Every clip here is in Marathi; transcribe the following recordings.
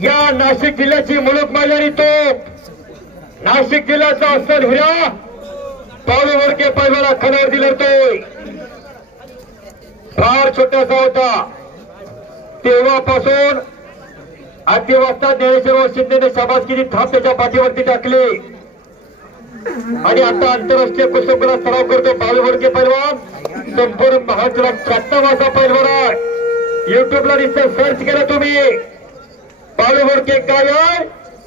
या नाशिक जिल्ह्याची मुलूक मालणारी तोप, नाशिक जिल्ह्याचा अस्सल हिरा पावले वरके पैलवाना खाण्यावर दिलतोय. फार छोटासा होता तेव्हापासून आधी वाजता ज्ञानेश्वर शिंदेने शाबासकीची थाप त्याच्या पाठीवरती टाकली आणि आता आंतरराष्ट्रीय कुस्तीला सराव करतो पावले वरके पैलवान. संपूर्ण महाराष्ट्रात 56 पैलवान आहे. युट्यूबला नुसतं सर्च केलं तुम्ही पावले वरके काय आहे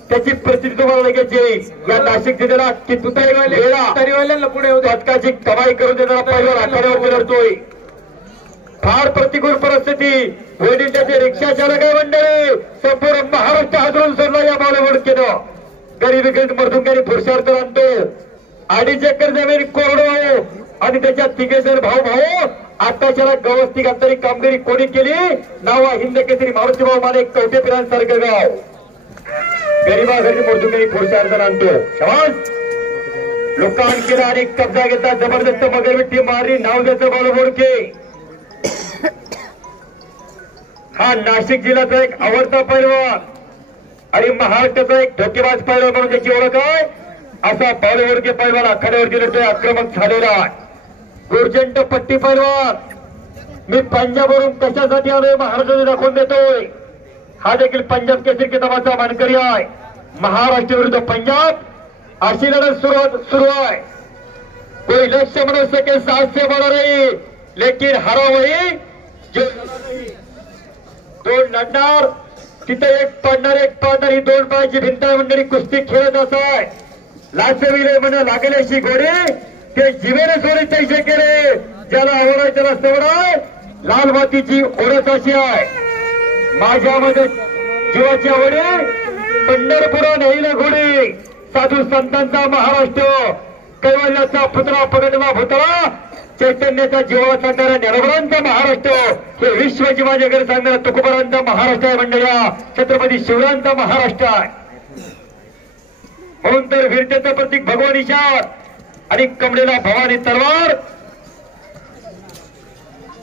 त्याची प्रसिद्धी तुम्हाला लगेच येईल. या नाशिक जिल्ह्याला कितीतरी पुढे पदकाची कमाई करून देणारा पैलवान आखाड्यावर लढतोय. फार प्रतिकूल परिस्थिती वडिलांचे रिक्षा चालक आहे मंडळी. संपूर्ण महाराष्ट्र हादरून सोडला या बॉलिवूड केलं. गरीब मर्दुंगाने पुरुषार्थ आणतो. 2.5 एकर जमीन कोरडवाळू आणि त्याच्यात 3 जण भाऊ आताच्याला गवस्ती घालणारी कामगिरी कोणी केली. नावा हिंद केसरी मारुती भाऊ माने कवटे पिरांसारखं गाव. गरीबा घरी मर्दुंगाने पुरुषार्थ आणतो. शाबास. लोकांकेला आणि कब्जा घेता जबरदस्त मगरविट्टी मारली. नाव द्यायचं बॉलिवूड के. हा नाशिक जिल्ह्याचा एक आवडता पैलवान आणि महाराष्ट्राचा एक धोकेबाज पैलवान म्हणून त्याची ओळख आहे. असा पावलेवरके पैलवान आखाड्यावरती लढतोय. आक्रमक झालेला आहे. गुर्जंट पट्टी पैलवान. मी पंजाबवरून कशासाठी आलोय महाराष्ट्राने दाखवून देतोय. हा देखील पंजाब केसरी किताबाचा मानकरी आहे. महाराष्ट्र विरुद्ध पंजाब अशी लढत सुरू आहे. कोई लक्ष्य म्हणू सके साहस से बड़ा रही लेकिन हरा वही जो दोन लढणार तिथे एक पाडणार ही 2 पायाची भिंत मंडळी कुस्ती खेळत असाय. लाचविले म्हण लागल्याशी गोडे ते जीवेने सोडे तैसे केले. ज्याला आवडाय त्याला सवडाय. लाल मातीची ओळख अशी आहे. माझ्यामध्ये जीवाची आवडे पंढरपुरा नेईल घोडे. साधू संतांचा महाराष्ट्र कैवल्याचा पुतळा पगडला भुतळा चैतन्याचा जीवा सांगणारा ज्ञानोबरांचा महाराष्ट्र. हे विश्वाची माझ्याकडे सांगणारा तुकोबारांचा महाराष्ट्र आहे. मंडळ्या छत्रपती शिवरायांचा महाराष्ट्र आहे. म्हणून तर वीरतेचं प्रतीक भगवान ईशान आणि कमलेला भवानी तलवार.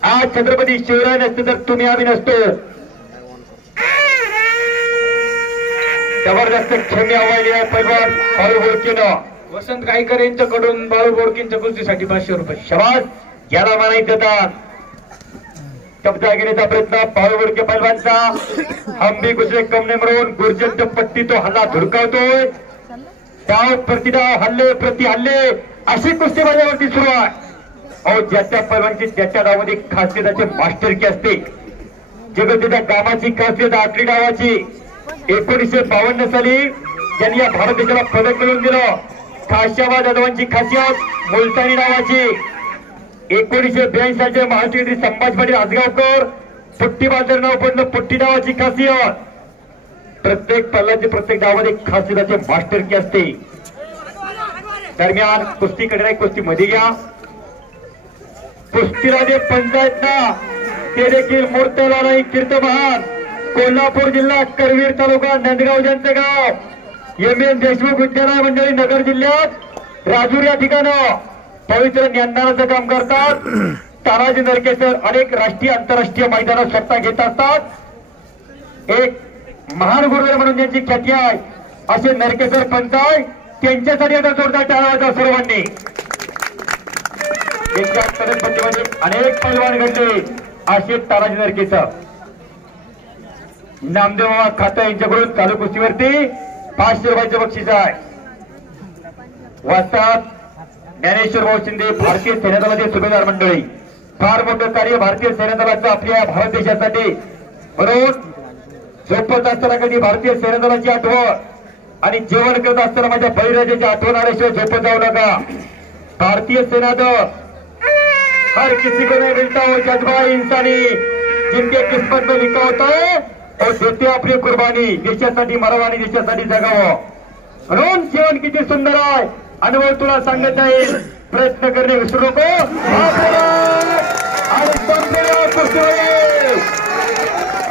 आज छत्रपती शिवराय नसते तर तुम्ही आम्ही नसतो. जबरदस्त क्षमी आवाज आहे पैलवान बाळू बोडकेनं. वसंत गायकर यांच्याकडून बाळू बोडकेंच्या कुस्तीसाठी 500 रुपये. शबास. याला म्हणायचं दान. कब्जा घेण्याचा प्रयत्न बाळू बोडके पैलवानचा. हंबी कुसरे कमने म्हणून गुर्जंट पट्टी तो हल्ला धुडकावतोय. डाव प्रतिडाव हल्ले प्रति हल्ले अशी कुस्ती माझ्यावरती सुरू आहे. अहो ज्या त्या पैलवानची त्याच्या डावामध्ये खासियताची मास्टरकी असते. जगतीच्या कामाची खासियत आटली डावाची. 1952 साली ज्यांनी या भारत देशाला पदक मिळवून दिलं खाशाबाद यादवांची खासियत मुलतानी नावाची. 1982 सालचे महाराष्ट्र संभाजी पाटील आजगावकर पुट्टी बाजार नाव पडलं पुट्टी नावाची खासियत. प्रत्येक पल्लाची प्रत्येक डावामध्ये खासियताची मास्टरकी असते. दरम्यान कुस्ती करणारी कुस्ती मध्ये घ्या. कुस्तीला जे पंचायत ना ते देखील मूर्त्याला नाही कीर्तमान. कोल्हापूर जिल्हा करवीर तालुका नंदगाव ज्यांचं गाव. एम देशमुख विद्यालय मंडळी नगर जिल्ह्यात राजूर या ठिकाणं पवित्र ज्ञानदानाचं काम करतात. तानाजी नरके सर अनेक राष्ट्रीय आंतरराष्ट्रीय मैदानात स्वतः घेत असतात. एक महान गुरुदेव म्हणून ज्यांची ख्याती आहे असे नरके सर पंच आहे. त्यांच्यासाठी आता जोरदार टाळावाचा सर्वांनी. अनेक पैलवान घडले असे तानाजी नरके सर. नामदेव खाता यांच्याकडून चालू कुस्तीवरती 500 रुपयाचं बक्षीस आहे. वाजतात ज्ञानेश्वर भाऊ शिंदे भारतीय सैन्य दलाचे सुभेदार मंडळी. फार मोठं कार्य भारतीय सैन्य दलाचं आपल्या भारत देशासाठी. म्हणून झोपत असताना कधी भारतीय सैन्य दलाची आठवण आणि जेवण करत असताना माझ्या बळीराजाची आठवण आल्याशिवाय झोपत जाऊ नका. भारतीय सेना दल हर किसी को नहीं मिलता हो जज्बा इंसानी जिनके किस्मत में लिखा होता है और देते आपली कुर्बानी. देशासाठी मरावं आणि देशासाठी जगावं. म्हणून जीवन किती सुंदर आहे अनुभव तुला सांगत आहे. प्रयत्न करणे विसरू नको.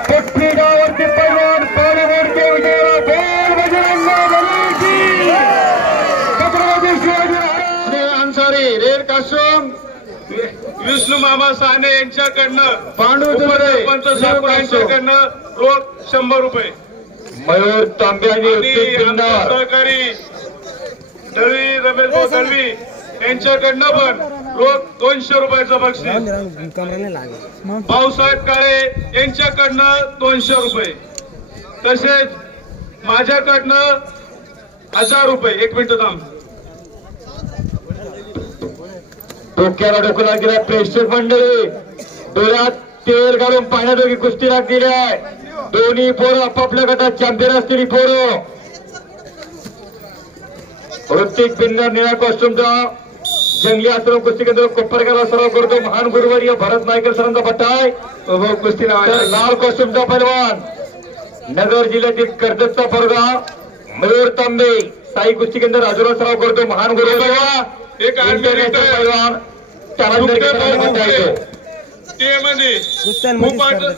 पुट्टी डावावरती पैलवान बॉलिवूडचे विजयाला बोल बजरंग छत्रपती शिवाजी महाराज. अन्सारी रेड कास्टूम विष्णू मामा साने यांच्याकडनं पांडू सरपंच साहेब यांच्याकडनं रोख 100 रुपये. मयूर तांबे आणि आणि ऋतिक आमचे बिन्नार सहकारी दळवी रमेश भाऊ दळवी यांच्याकडनं पण रोख 200 रुपयाचं बक्षीस. भाऊसाहेब काळे यांच्याकडनं 200 रुपये. तसेच माझ्याकडनं 1000 रुपये. 1 मिनिट थांब. डोक्याला डोकं लागलेला प्रेक्षक मंडळी डोळ्यात तेल घालून पाण्याजोगी कुस्ती लागलेली आहे. दोन्ही पोरं आपापल्या गटात चॅम्पियन असलेली पोरं. ऋतिक बिन्नार निळ्या कॉस्ट्युमचा जंगली आश्रम कुस्ती केंद्र कोपरगावला सराव करतो. महान गुरुवर्य भरत नायकर सरांचा पट्टा आहे. कुस्ती लाल कॉस्ट्युमचा पैलवान नगर जिल्ह्यातील कर्जतचा पोरगा मयूर तांबे साई कुस्ती केंद्र राजुरा सराव करतो. महान गुरुवर्य एक पैलवान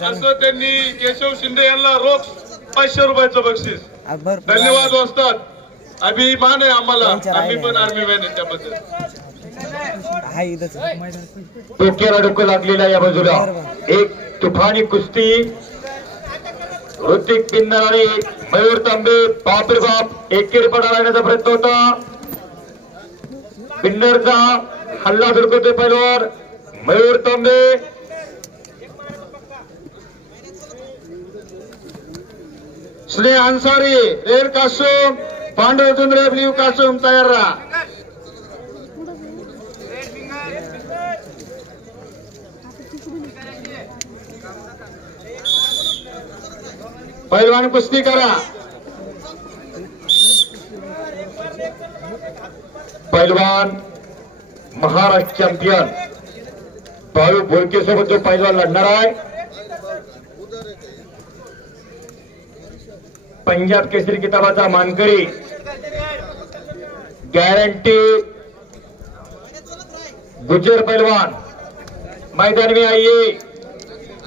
असं त्यांनी केशव शिंदे यांना रोख 500 रुपयाचं बक्षीस. धन्यवाद वस्ताद. अभिमान आहे आम्हाला. आम्ही पण आर्मी मॅन आहे त्याबद्दल. डोक्याला डोकं लागलेला या बाजूला एक तुफानी कुस्ती. ऋतिक बिन्नार आणि मयूर तांबे बापरे बाप एकेरी पडा लागण्याचा प्रयत्न होता. बिन्नारचा हल्ला धुडकवतोय पैलवान Mayur Tambe. Shri Ansari red costume Pandav Jundre blue costume तयार राहा. पैलवान कुस्ती करा. पैलवान महाराष्ट्र चॅम्पियन भाऊ बोलके सोबत जो पैलवान लढणार आहे पंजाब केसरी किताबाचा मानकरी गॅरंटी गुजर पैलवान मैदान में आइए.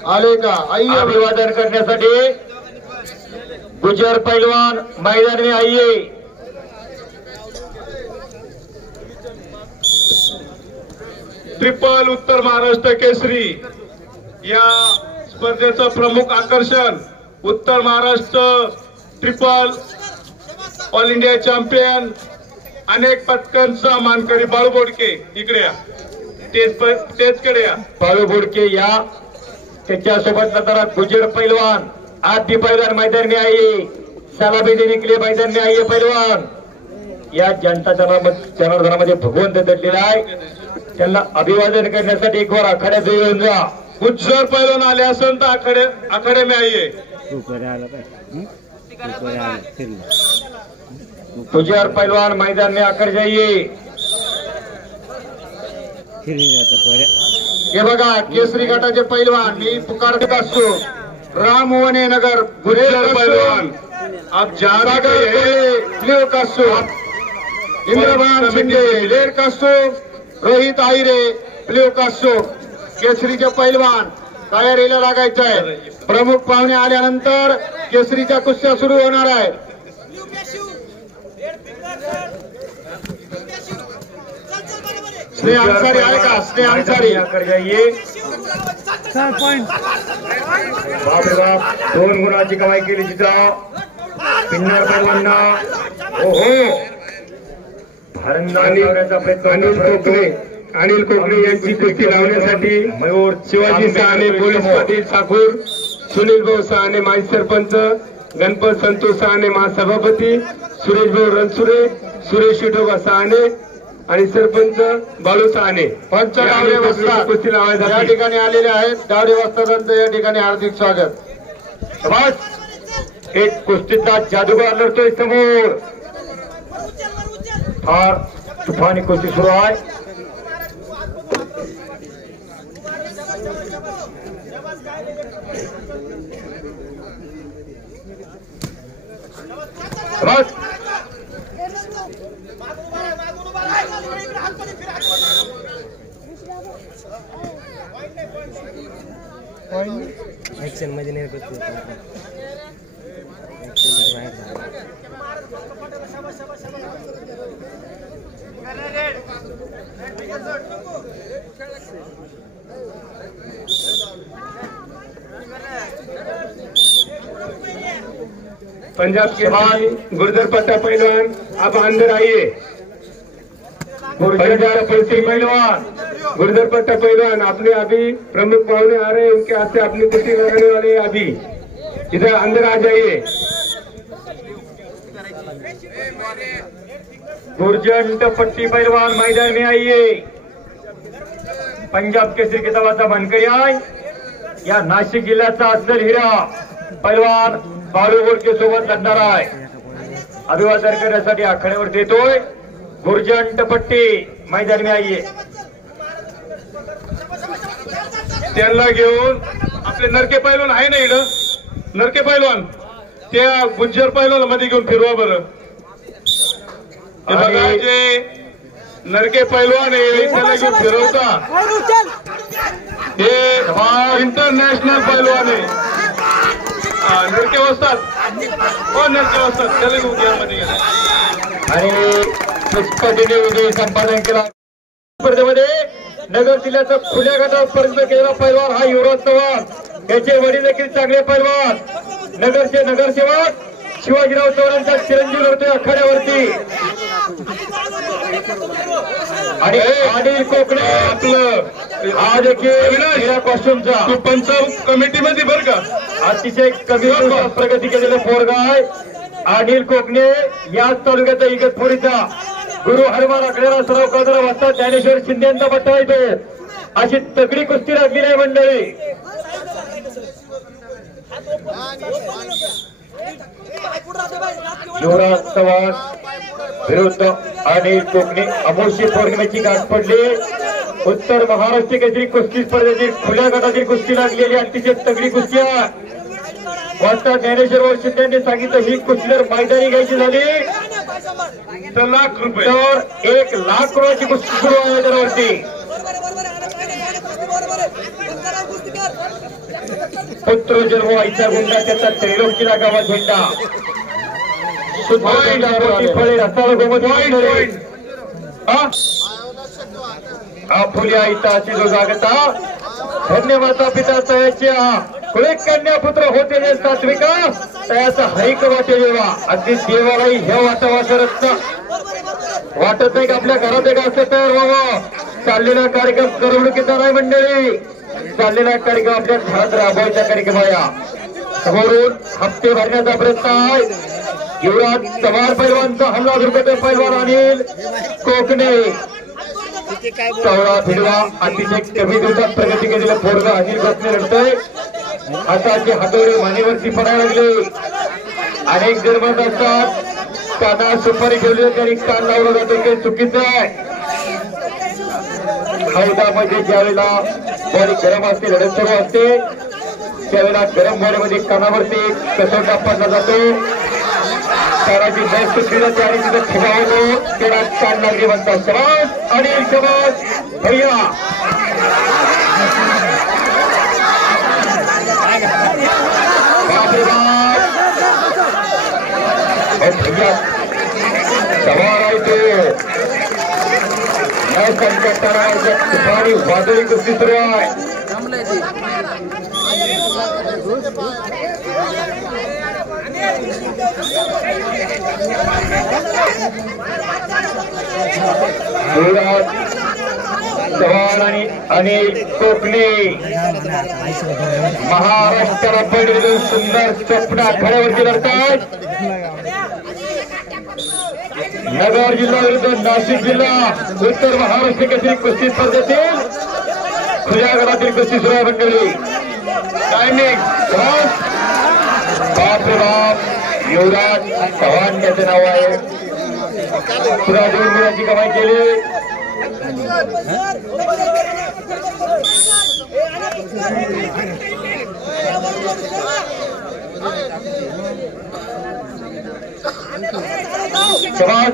आले का? आइए अभिवादन करण्यासाठी गुजर पैलवान मैदान में आइए. ट्रिपल उत्तर महाराष्ट्र केसरी या स्पर्धेचं प्रमुख आकर्षण उत्तर Maharashtra triple all India champion अनेक पदकांचा मानकरी बाळू बोडके. इकडे या. तेचकडे या. बाळू बोडके या. त्याच्यासोबत नंतर गुजर पैलवान आदि पैलवान मैदान में आइए. सलामी देने के लिए मैदान में आइए पैलवान. या जनता जनार्दनामध्ये भगवंत दडलेला आहे. त्यांना अभिवादन करण्यासाठी एक वार आखाड्यात येऊन जा. गुज्जर पैलवान आले असेल तर आखाडे में आइए. गुजर पैलवान मैदान में आकर जाइए. हे बघा केसरी गटाचे पैलवान मी पुकारत असतो. राम वने नगर गुजर पैलवान आप ज्यादा blue costume. Indrabhan Shinde red costume. Rohit Ahire blue costume. केसरीचे पैलवान तयारीला लागायचं आहे. प्रमुख पाहुणे आल्यानंतर केसरीच्या कुस्त्या सुरू होणार आहे. स्नेह अन्सारी आहे का? स्नेह अन्सारी आकर जाइए. बाप रे बाप 2 गुणाची कमाई केली चित्रा पिन्नार पैलवांना. ओहो भारंदाचा प्रयत्न. अनिल कोकणे यांची कुस्ती लावण्यासाठी मयूर शिवाजी सहाने पोलीस पाटील साकूर. सुनील भाऊ सहाने माजी सरपंच. गणपत संतोष सहाने महासभापती. सुरेश भाऊ रणसुरे. सुरेश विठोबा सहाने आणि सरपंच बाळू सहाने. पंच डावरे वस्ताद कुस्ती लावायसाठी या ठिकाणी आलेले आहेत. डावरे वस्तादांचं या ठिकाणी हार्दिक स्वागत. बस एक कुस्तीचा जादूगार लढतोय समोर. फार तुफानी कुस्ती सुरू आहे. बस ऍक्शन मध्ये नाही करतो. पंजाब के गुर्जर पट्टा पहलवान आप अंदर आइए। पंजाब कुश्ती पहलवान गुर्जर पट्टा पहलवान अपने अभी प्रमुख पाहुने आ रहे हैं, उनके हाथ से अपनी कुश्ती लगाने वाले हैं। अभी इधर अंदर आ जाइए। गुर्जंट पट्टी पहलवान मैदान में आइए। पंजाब केसरी किताबाचा मानकरी आहे या नाशिक जिल्ह्याचा अस्सल हिरा पहलवान बाळू बोडके सोबत लढणार आहे। अभिवादन करण्यासाठी आखाड्यावरती येतोय गुर्जंट पट्टी मैदान में आइए। त्यांना घेऊन आपले नरके पैलवान आहे ना इकडं, नरके पैलवान त्या गुज्जर पैलवान मध्ये घेऊन फिरवा बरं। हे बघा जे नरके पैलवान आहे त्याला घेऊन फिरवता हे इंटरनॅशनल पैलवान आहे। नरके वस्तात कोण नरके वस्तात त्याला घेऊन घ्या मध्ये आणि पुष्पतीने विजय संपादन केला। स्पर्धेमध्ये नगर जिल्ह्याचा खुल्या गटापर्यंत केलेला पैलवान हा युवराज चव्हाण, त्याचे वडील देखील चांगले पैलवान नगरचे नगरसेवक शिवाजीराव चव्हाणांचा चिरंजीव लढतोय आखाड्यावरती। आणि अनिल कोकणे आपलं हा देखील कॉस्ट्युमचा पंच कमिटीमध्ये बरं का अतिशय कमी प्रगती केलेलं पोरगा आहे अनिल कोकणे। याच तालुक्याचा इगतपुरीचा गुरु हनुमान आकड्याला सराव करणारा वाजता ज्ञानेश्वर शिंदे यांचा पट्टा येतो। अशी तगडी कुस्ती लागली नाही मंडळी। युवराज चव्हाण विरुद्ध अनिल कोकणे अमोशी पौर्णिमेची गाठ पडली। उत्तर महाराष्ट्र केसरी कुस्ती स्पर्धेतील खुल्या गटातील कुस्ती लागलेली अतिशय तगडी कुस्ती आहे। वाजता ज्ञानेश्वर शिंदे यांनी सांगितलं ही कुस्ती जर मैदानी घ्यायची झाली तर लाख रुपये, तर 1 लाख रुपयाची कुस्ती सुरू आहे मैदानावरती। पुत्र जन्म आईचा गुंडा त्याचा त्रिलोकीला गावा झेंडा फळे रसाळ गोमत फुल्या इताची जो जागता धन्य माता पिता तयाच्या कुळे कन्या पुत्र होते जे सात्विका तयाचा हरिक वाटे जेव्हा अगदी देवालाही हे वाटावा करत वाटत नाही की आपल्या घरात एक असं तयार व्हावं। चाललेला कार्यक्रम करवणुकीचा नाही मंडळी, चाललेला कार्यक्रम आपल्या घरात राबवायचा कार्यक्रम आहे। समोरून हप्ते भरण्याचा प्रयत्न आहे। युवराज चव्हाण पैलवानचा हल्ला दुर्गत पैलवान अनिल कोकणे चौडा भिडवा अतिशय कमी दिवसात प्रगती केलेलं पोरगा अनिल कोकणे लढतोय। हाताचे हातोडे मानेवरती पडायला लागले। अनेक जण म्हणत असतात काना सुपारी ठेवली तरी कान लावला जातो ते चुकीचं आहे। हौदामध्ये ज्यावेळेला बॉडी गरम असते लढत सुरू असते त्यावेळेला गरम बॉडीमध्ये कानावरती कसोटा पडला जातो। कानाची बॅग सुटलेला त्याने तिथं ठिबा होतो त्याला कान लागले म्हणतात। शबास अनिल शबास भैया। भैया सवार आहे तो संकटाने वादळी कुस्ती सुरू आहे। चव्हाण आणि अनिल कोकणे महाराष्ट्राला पडलेलं सुंदर स्वप्न आखाड्यावरती लढतात। नगर जिल्हा विरुद्ध नाशिक जिल्हा उत्तर महाराष्ट्र केसरी कुस्ती स्पर्धेतील खुल्या गटातील कुस्ती सुरू आहे मंडळी। टायमिंग बाप रे बाप युवराज चव्हाण त्याचे नाव आहे। पुन्हा 2 गुणांची कमाई केली। चव्हाण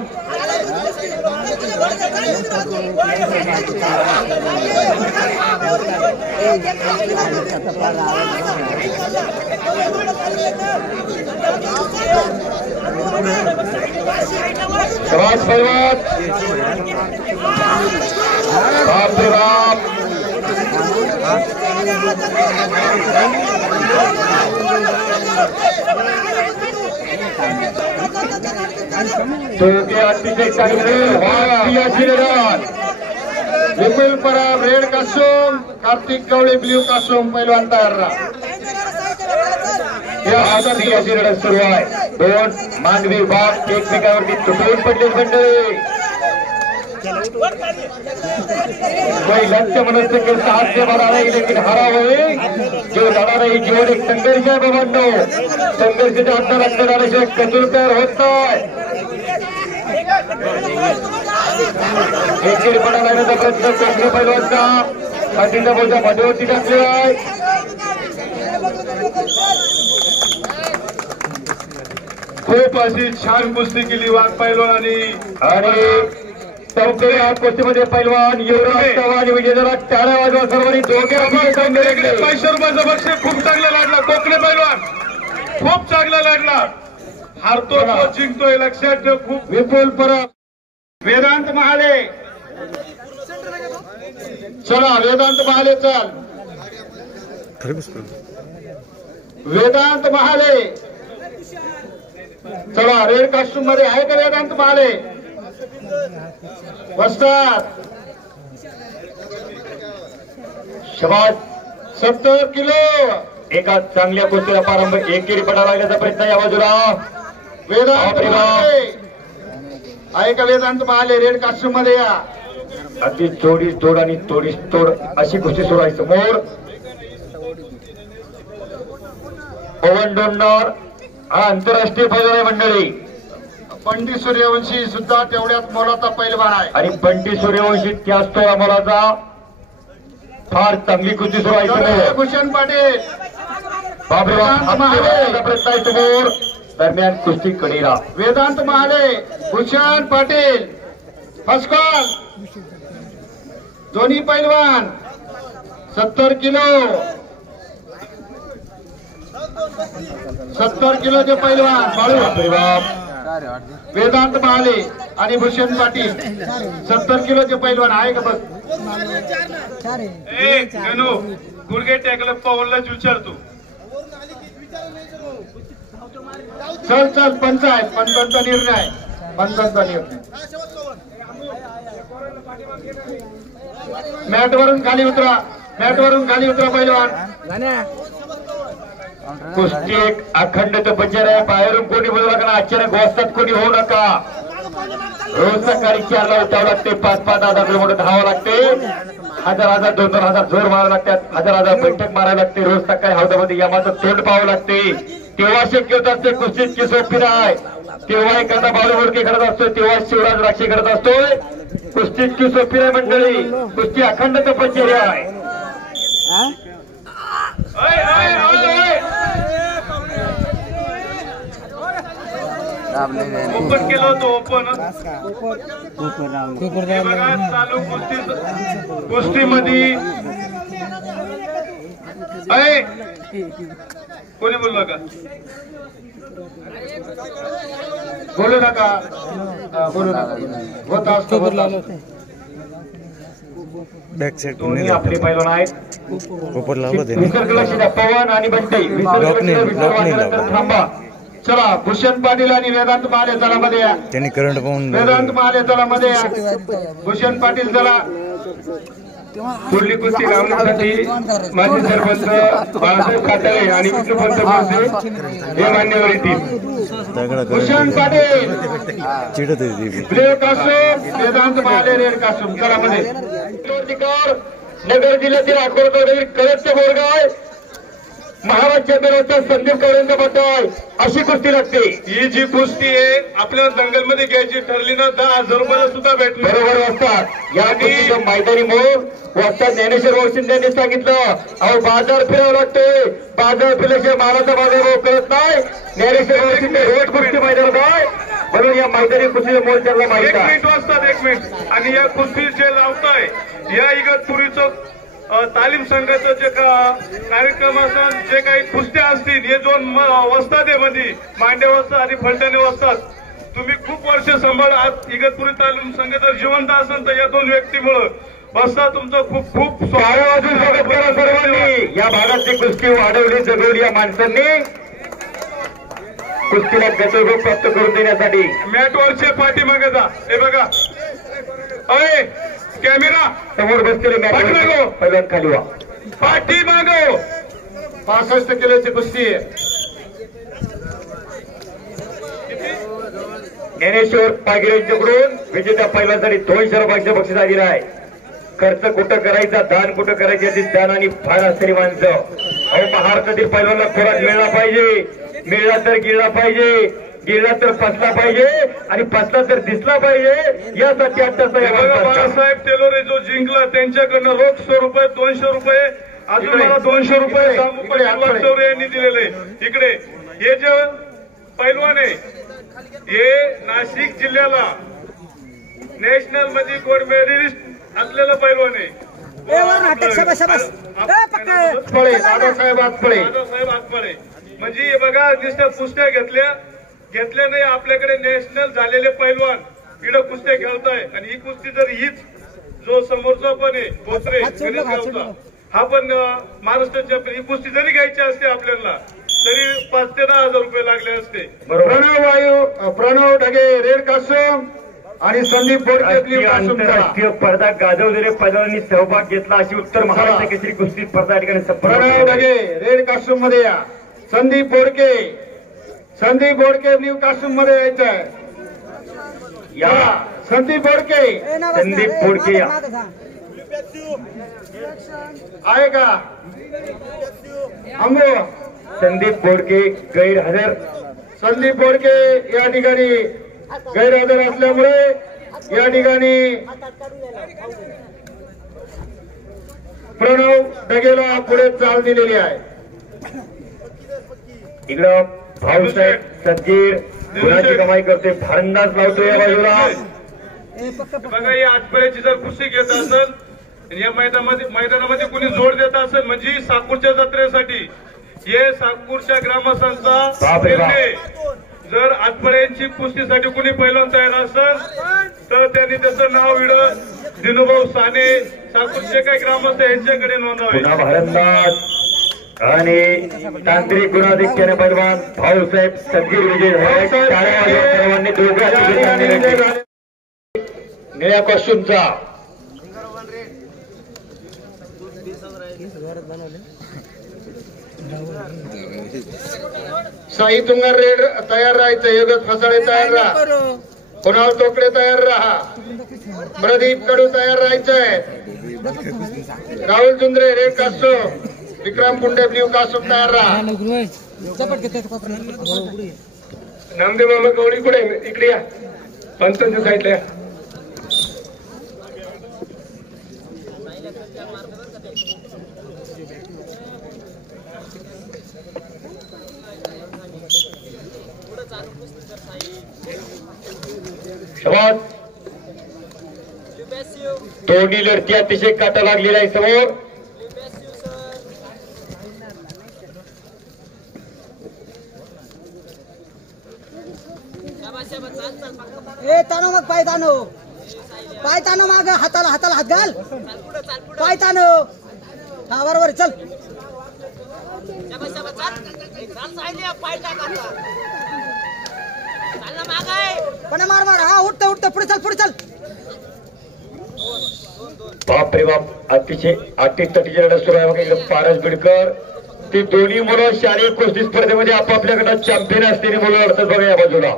चव्हाण पैलवान बाप रे बाप दोघे अतिशय चांगले वासियाची लढत. Vipul Parab red costume, Kartik Gawale blue costume पैलवान तयार राहा. वासियाची लढत सुरू आहे. दोन मानवी विभाग एकमेकावरती तुटून पडले मंडळी. कोई लक्ष्य मनुष्य के साथ से बना नहीं लेकिन हारा हुए जो लड़ा रही जीवन एक संघर्ष आहे बाबांनो. संघर्षाच्या अंतर रक्त जाण्याशिवाय कसूर तयार होत नाही. एकेरीपणा लावण्याचा प्रयत्न कोकणी पैलवानचा पाठीचा बोजा मांडीवरती टाकलेला आहे. खूप अशी छान कुस्ती केली वाघ पैलवान आणि चौथ्या या कुस्तीमध्ये पैलवान युवराज चव्हाण विजेत्याला टाळ्या वाजवा. सर्वांनी दोघे 500 रुपयाचं बक्षीस खूप चांगला लढला कोकणे पैलवान, खूप चांगला लढला. हारतो तो जिंकतोय लक्षात ठेव. खूप विपुल परब वेदांत महाले, चला वेदांत महाले चल. वेदांत महाले चला. रेड कास्टूम मध्ये आहे का वेदांत महाले? वस्तात शबाज 70 किलो. एका चांगल्या कुस्तीला प्रारंभ. एकेरीपणा लागण्याचा प्रयत्न या बाजूला. वेदांत महाले आहे का? वेदांत महाले रेड कास्टूम मध्ये या. अति जोडीस तोड आणि तोडीस तोड अशी कुस्ती सुरू आहे. समोर पवन डोंगणार हा आंतरराष्ट्रीय पैलवान आहे मंडळी. पंडित सूर्यवंशी सुद्धा तेवढ्यात मोलाचा पैलवान आहे. आणि पंडित सूर्यवंशी त्याच तो अमराचा फार चांगली कुस्ती सुरू आहे. समोर भूषण पाटील प्रयत्न आहे समोर. दरम्यान कुस्ती कडेरा. Vedant Mahale Bhushan Patil first call. दोन्ही पैलवान 70 किलो. 70 किलोचे पैलवान बाळू. वेदांत महाले आणि भूषण पाटील 70 किलोचे पैलवान आहे का? बघ गुडघे टेकलं पवनलाच विचारतो. चल चल पंच आहे. पंचांचा निर्णय. पंचांचा निर्णय. मॅटवरून खाली उतरा. मॅटवरून खाली उतरा पैलवान. कुस्ती एक अखंड तपश्चर्या आहे. बाहेरून कोणी बोलू नका. अचानक वाजतात कोणी होऊ नका. रोज सकाळी 4ला उठावं लागते. 5-5 हजार किलोमीटर धावावं लागते. 1000 2,000 जोर मारावं लागतात. 1000 बैठक मारायला लागते. रोज सकाळी हौदामध्ये यमाचं तोंड पाहावं लागते. तेव्हा शक्य होत असते. कुस्ती इतकी सोपी नाही. तेव्हा एखादा बाळू बोडके करत असतोय, तेव्हा शिवराज राक्षे करत असतोय. कुस्ती इतकी सोपी नाही मंडळी. कुस्ती अखंड तपश्चर्या आहे. ओपन केलं होतं. ओपन बघा चालू कुस्तीमध्ये कोणी बोलू नका. बोलू नका. बोलू नका. होत असतो. दोन्ही आपले पैलवान आहेत. विसर्ग लक्ष द्या. पवन आणि बंटी विसर्ग थांबा. चला भूषण पाटील आणि वेदांत महाले चला मध्ये या. त्यांनी करंट पाहून वेदांत महाले चला मध्ये या. भूषण पाटील चला. पुढली कुस्ती लावण्यासाठी माजी सरपंच बाळासाहेब खाटाळे आणि विष्णुपंत बोरसे हे मान्यवर येतील. भूषण पाटील चिडत blue costume, Vedant Mahale red costume चला मध्ये. नगर जिल्ह्यातील अकोला कळतचे बोरगाव महाराष्ट्र चॅम्पियनचा संदीप कवरेंचा बद्दल अशी कुस्ती लागते. ही जी कुस्ती आहे आपल्याला दंगलमध्ये घ्यायची ठरली ना 10,000 रुपयाला सुद्धा भेटली. बरोबर वाजतात. या कुस्तीचं मैदानी मोल वाजता ज्ञानेश्वर वळशिंदे यांनी सांगितलं. अहो बाजार फिरावं लागते. बाजार फिरल्याशिवाय मालाचा बाजार कळत नाही. ज्ञानेश्वर वळशिंदे रोज कुस्ती मैदानात आहे म्हणून या मैदानी कुस्तीचं मोल त्यांना माहिती एक आहे. मिनिट वाजतात. 1 मिनिट. आणि या कुस्ती जे लावताय या इगतपुरीचं तालीम संघाचं जे कार्यक्रम असेल, जे काही कुस्त्या असतील, हे 2 वस्तात आहे मध्ये मांडे वस्तात आणि फलटणे वस्तात. तुम्ही खूप वर्ष सांभाळ. आज इगतपुरी तालीम संघ जर जिवंत असेल तर या 2 व्यक्तीमुळे बसता तुमचं खूप खूप स्वागत करा सर्वांनी. या भागातली कुस्ती वाढवली जगवली या माणसांनी. कुस्तीला गतरूप प्राप्त करून देण्यासाठी मॅटवरचे पाठीमागे जा. हे बघा अय कॅमेरा समोर बसलेले पाठीमागो. पहिल्यांदा खाली व्हा. पाठीमागो. 65 किलोची कुस्ती आहे. ज्ञानेश्वर पागिरे यांच्याकडून विजेत्या पहिल्यांसाठी 200 रुपयाचं बक्षीस आलेलं आहे. खर्च कुठं करायचा, दान कुठं करायचे, याची दान आणि फार असणारी माणसं. अहो महाराष्ट्रातील पहिल्यांदा खोराक मिळला पाहिजे, मिळला तर गिळला पाहिजे, गिळला तर फसला पाहिजे आणि फसला तर दिसला पाहिजे. यासाठी आता बाळासाहेब तेलोरे जो जिंकला त्यांच्याकडनं रोख 100 रुपये, 200 रुपये, अजून मला 200 रुपये चौरे यांनी दिलेले. इकडे हे जे पैलवान आहे हे नाशिक जिल्ह्याला नॅशनल मध्ये गोल्ड मेडलिस्ट असलेलं पैलवान आहे. दादासाहेब आजपळे म्हणजे हे बघा नुसत्या कुस्त्या घेतल्या नाही, आपल्याकडे नॅशनल झालेले पैलवान इकडे कुस्त्या खेळताय. आणि ही कुस्ती जर हीच जो समोरचा पण आहे बोत्रे गणेश गावचा हा पण महाराष्ट्राच्या ही कुस्ती जरी घ्यायची असते आपल्याला तरी 5 ते 10 हजार रुपये लागले असते. प्रणव ढगे रेड कासम आणि संदीप बोडके ब्ल्यू कासम. आंतरराष्ट्रीय स्पर्धा गाजवलेले पैलवानांनी सहभाग घेतला अशी उत्तर महाराष्ट्र केसरी कुस्ती स्पर्धा या ठिकाणी प्रणव ढगे रेड कासम मध्ये या. संदीप बोडके ब्ल्यू कासम मध्ये यायचं आहे. या संदीप बोडके या आहे का आंबो. संदीप बोडके गैरहजर. संदीप बोडके या ठिकाणी गैरहजर असल्यामुळे या ठिकाणी प्रणव ढगेला पुढे चाल दिलेली आहे. इकडं भाऊसाहेब सज्जीर गुणाची कमाई करते, फरंदाज लावतो या बाजूला. बघा ही आजपर्यंतची जर कुस्ती घेत असेल या मैदानामध्ये कुणी जोड देत असेल म्हणजे साकूरच्या जत्रेसाठी हे साकूरच्या ग्रामस्थांचा निर्णय. जर आजपर्यंतची कुस्तीसाठी कुणी पैलवान तयार असेल तर त्यांनी त्याचं नाव इकडं दिनूभाऊ साने साकूरचे काही ग्रामस्थ यांच्याकडे नोंदवावे. फरंदाज आणि तांत्रिक गुणाधिक्याने पैलवान भाऊसाहेब सज्जीर विजय झाले. सर्वांनी दोघांनी निळ्या कॉस्ट्युमचा साई तुंगार रेड तयार राहायचं. योगत फसाळे तयार राहा. कुणाल टोकडे तयार राहा. प्रदीप कडू तयार राहायचंय. राहुल चुंद्रे रेड कासो. विक्रम पुंडे ब्ल्यू कासो तयार राहा. नामदेव मामा गौरी कुठे इकडे या पंचांच्या साईडला या. शबाद. दोन्ही लढती अतिशय काटा लागलेला आहे समोर. तानो मग पाय तानो माग हाताला हात घाल. पाय तानो हा बरोबर चल. पण मार हा उठत पुढे चल. बाप रे बाप अतिशय अटीतटीची लढत सुरू आहे. बघा इकडे पारस बिडकर ती दोन्ही मुलं शालेय कुस्ती स्पर्धेमध्ये आपापल्या गटात चॅम्पियन असलेली मुलं लढतात बघा या बाजूला.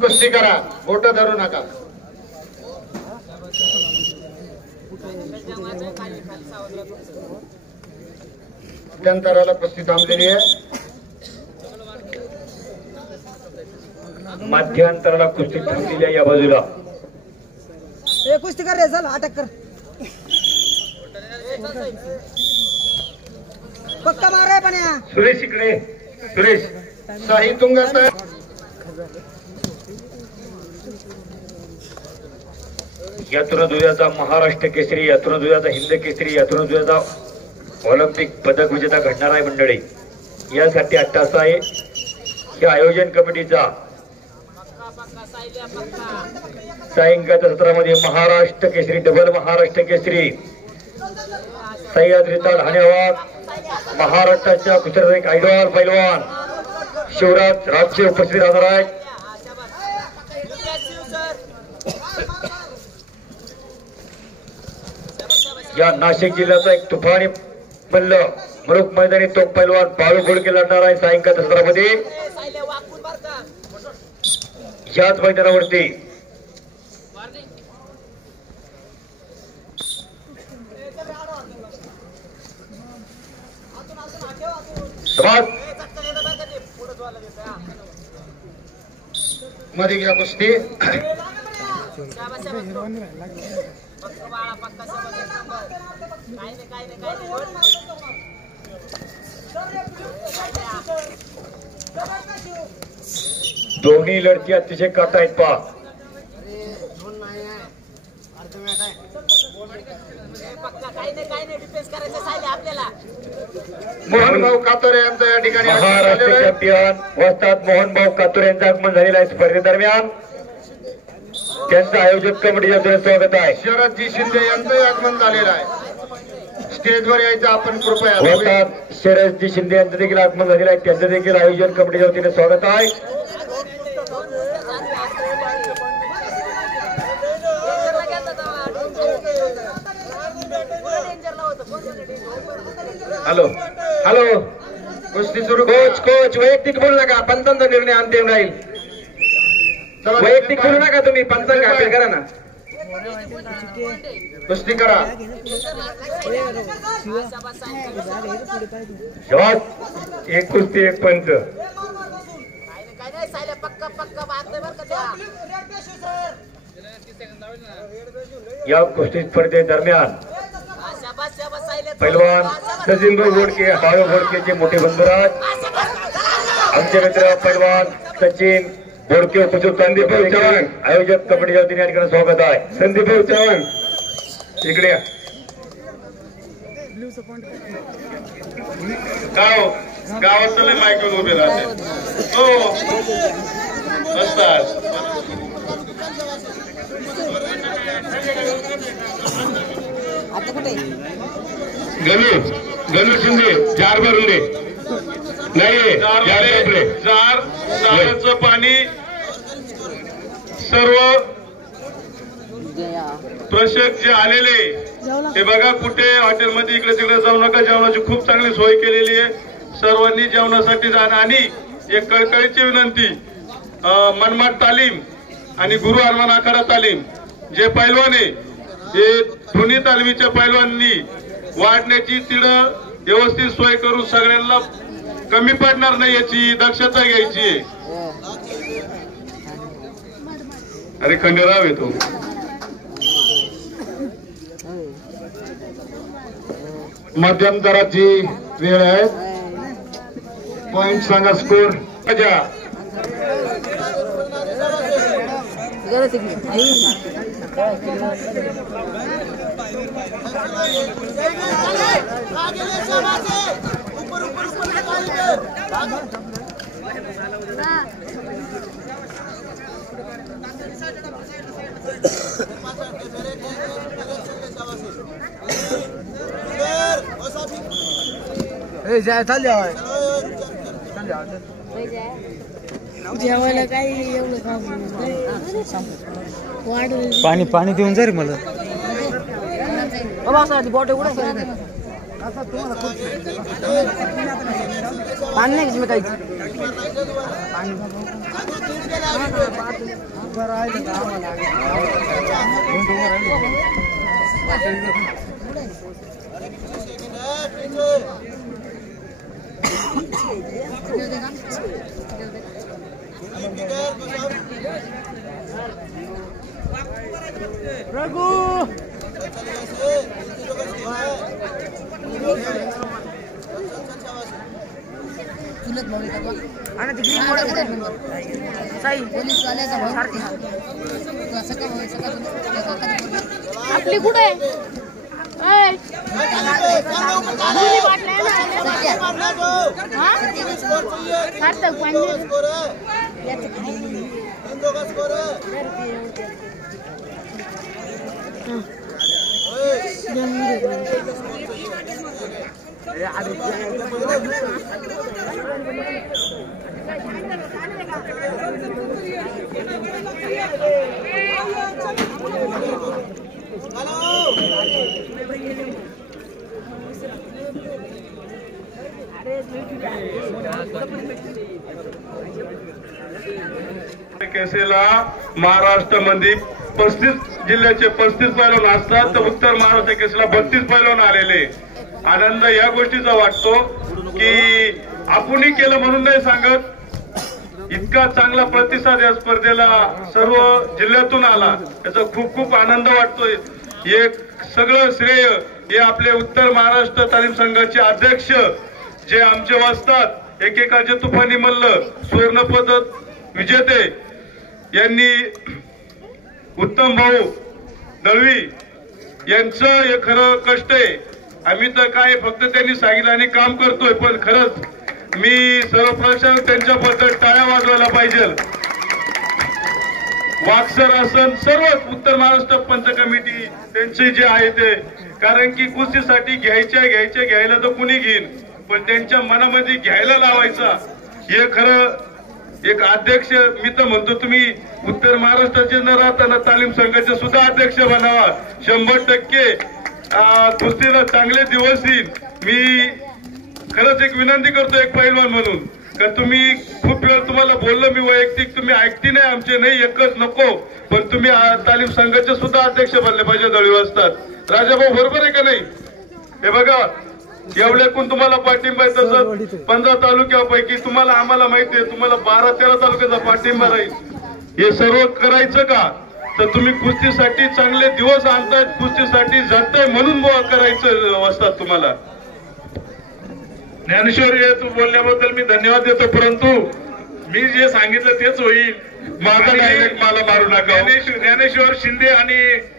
कुस्ती करा, बोट धरू नका. मध्यंतराला कुस्ती थांबलेली आहे. मध्यंतराला कुस्ती थांबलेली आहे या बाजूला. कुस्ती कर रे चल अटक कर. पक्का मार रे पण सुरेश इकडे. सुरेश साई तुंगार यातून दुधाचा महाराष्ट्र केसरी, यातून दुधाचा हिंद केसरी, यातून दुधाचा ऑलिम्पिक पदक विजेता घडणार आहे मंडळी. यासाठी अट्टासा आहे या आयोजन कमिटीचा सायंकाळच्या सत्रामध्ये महाराष्ट्र केसरी डबल महाराष्ट्र केसरी सह्याद्री ठाणेवाद महाराष्ट्राच्या कुस्तीचा एक आयडॉल पैलवान शिवराज राजचे उपस्थित राहणार आहेत. या नाशिक जिल्ह्याचा एक तुफानी मल्ल मुलुक मैदानी तो पैलवान बाळू घोडके लढणार आहे सायंकाळच्या सत्रामध्ये याच मैदानावरती. मध्ये घ्या कुस्ती. दोन्ही लढती अतिशय काटा आहेत पहा. मोहन भाऊ कातोरे यांचं या ठिकाणी महाराष्ट्र चॅम्पियन वस्ताद मोहन भाऊ कातोरे यांचं आगमन झालेलं आहे स्पर्धेदरम्यान. त्यांचं आयोजक कमिटीच्या वतीने स्वागत आहे. शरदजी शिंदे यांचं आगमन झालेलं आहे. स्टेजवर यायचं आपण कृपया. वस्ताद शरदजी शिंदे यांचं देखील आगमन झालेलं आहे. त्यांचं देखील आयोजन कमिटीच्या वतीने स्वागत आहे. हॅलो हॅलो कुस्ती सुरू. कोच वैयक्तिक बोलू नका. पंचांचा निर्णय अंतिम राहील. वैयक्तिक बोलू नका तुम्ही. पंचांचा अपील करा ना. कुस्ती करा. एक कुस्ती एक पंच. या कुस्ती स्पर्धेदरम्यान पैलवान सचिनभाई घोडके बाळू घोडकेचे मोठे बंधुराज आमचे मित्र पैलवान सचिन घोडके उपस्थित. संदीपभाऊ चव्हाण आयोजक कमिटीच्या वतीने या ठिकाणी स्वागत आहे. संदीपभाऊ चव्हाण इकडे या. गावात चले माईक घेऊन उभे राहते. हो बसतात. गणू शिंदे 4 भरून दे. नाही जारचं पाणी सर्व प्रेक्षक जे आलेले ते बघा. कुठे हॉटेलमध्ये इकडे तिकडे जाऊ नका. जेवणाची खूप चांगली सोय केलेली आहे. सर्वांनी जेवणासाठी जाणं. आणि एक कळकळीची विनंती, मनमाड तालीम आणि गुरु हनुमान आखाडा तालीम जे पैलवान आहे हे दोन्ही तालमीच्या पैलवानांनी वाढण्याची तिथं व्यवस्थित सोय करून सगळ्यांना कमी पडणार नाही याची दक्षता घ्यायची आहे. अरे खंडेराव येतो. मध्यंतराची वेळ आहे. पॉइंट सांगा. स्कोर जेवायला काही एवढं पाणी पाणी देऊन जा रे मला. बॉटल कुठे पाणी नाही मी काही रघु आपली कुठे केसेला महाराष्ट्रामध्ये 35 जिल्ह्याचे 35 पैलवान असतात, तर उत्तर महाराष्ट्र केसेला 32 पैलवान आलेले. आनंद या गोष्टीचा वाटतो की आपणही केलं म्हणून नाही सांगत, इतका चांगला प्रतिसाद या स्पर्धेला सर्व जिल्ह्यातून आला, याचा खूप खूप आनंद वाटतोय. हे सगळं श्रेय हे आपले उत्तर महाराष्ट्र तालीम संघाचे अध्यक्ष जे आमचे वाचतात, एकेकाचे तुफानी मल्ल, सुवर्ण पदक विजेते यांनी, उत्तम भाऊ दळवी यांचं हे खरं कष्ट आहे. आम्ही तर काय फक्त त्यांनी सांगितलं आणि काम करतोय, पण खरंच मी सर्वप्रथम त्यांच्याबद्दल टाळ्या वाजवायला पाहिजे. वाकसर असन सर्व उत्तर महाराष्ट्र पंच कमिटी त्यांचे जे आहे ते, कारण की कुस्तीसाठी घ्यायला तर कुणी घेईन, पण त्यांच्या मनामध्ये घ्यायला लावायचा हे खरं एक अध्यक्ष. मी तर म्हणतो तुम्ही उत्तर महाराष्ट्राचे न राहताना तालीम संघाचे सुद्धा अध्यक्ष बनावा. 100% कुस्तीला चांगले दिवस येईल. मी खरंच एक विनंती करतो एक पैलवान म्हणून, का तुम्ही खूप वेळ तुम्हाला बोललो मी वैयक्तिक, तुम्ही ऐकती नाही आमचे, नाही एकच नको, पण तुम्ही तालीम संघाचे सुद्धा अध्यक्ष बनले पाहिजे दळवी असतात. राजाभाऊ बरोबर आहे का नाही? हे बघा एवढ्याकून तुम्हाला पाठिंबा आहे, तसं 15 तालुक्यापैकी तुम्हाला आम्हाला माहिती आहे, तुम्हाला 12-13 तालुक्याचा पाठिंबा राहील. हे सर्व करायचं का, तर तुम्ही कुस्तीसाठी चांगले दिवस आणतायत, कुस्तीसाठी झटताय म्हणून करायचं असतात तुम्हाला. ज्ञानेश्वर तू बोलल्याबद्दल मी धन्यवाद देतो, परंतु मी जे सांगितलं तेच होईल. माझा डायरेक्ट मला मारू नका. ज्ञानेश्वर शिंदे आणि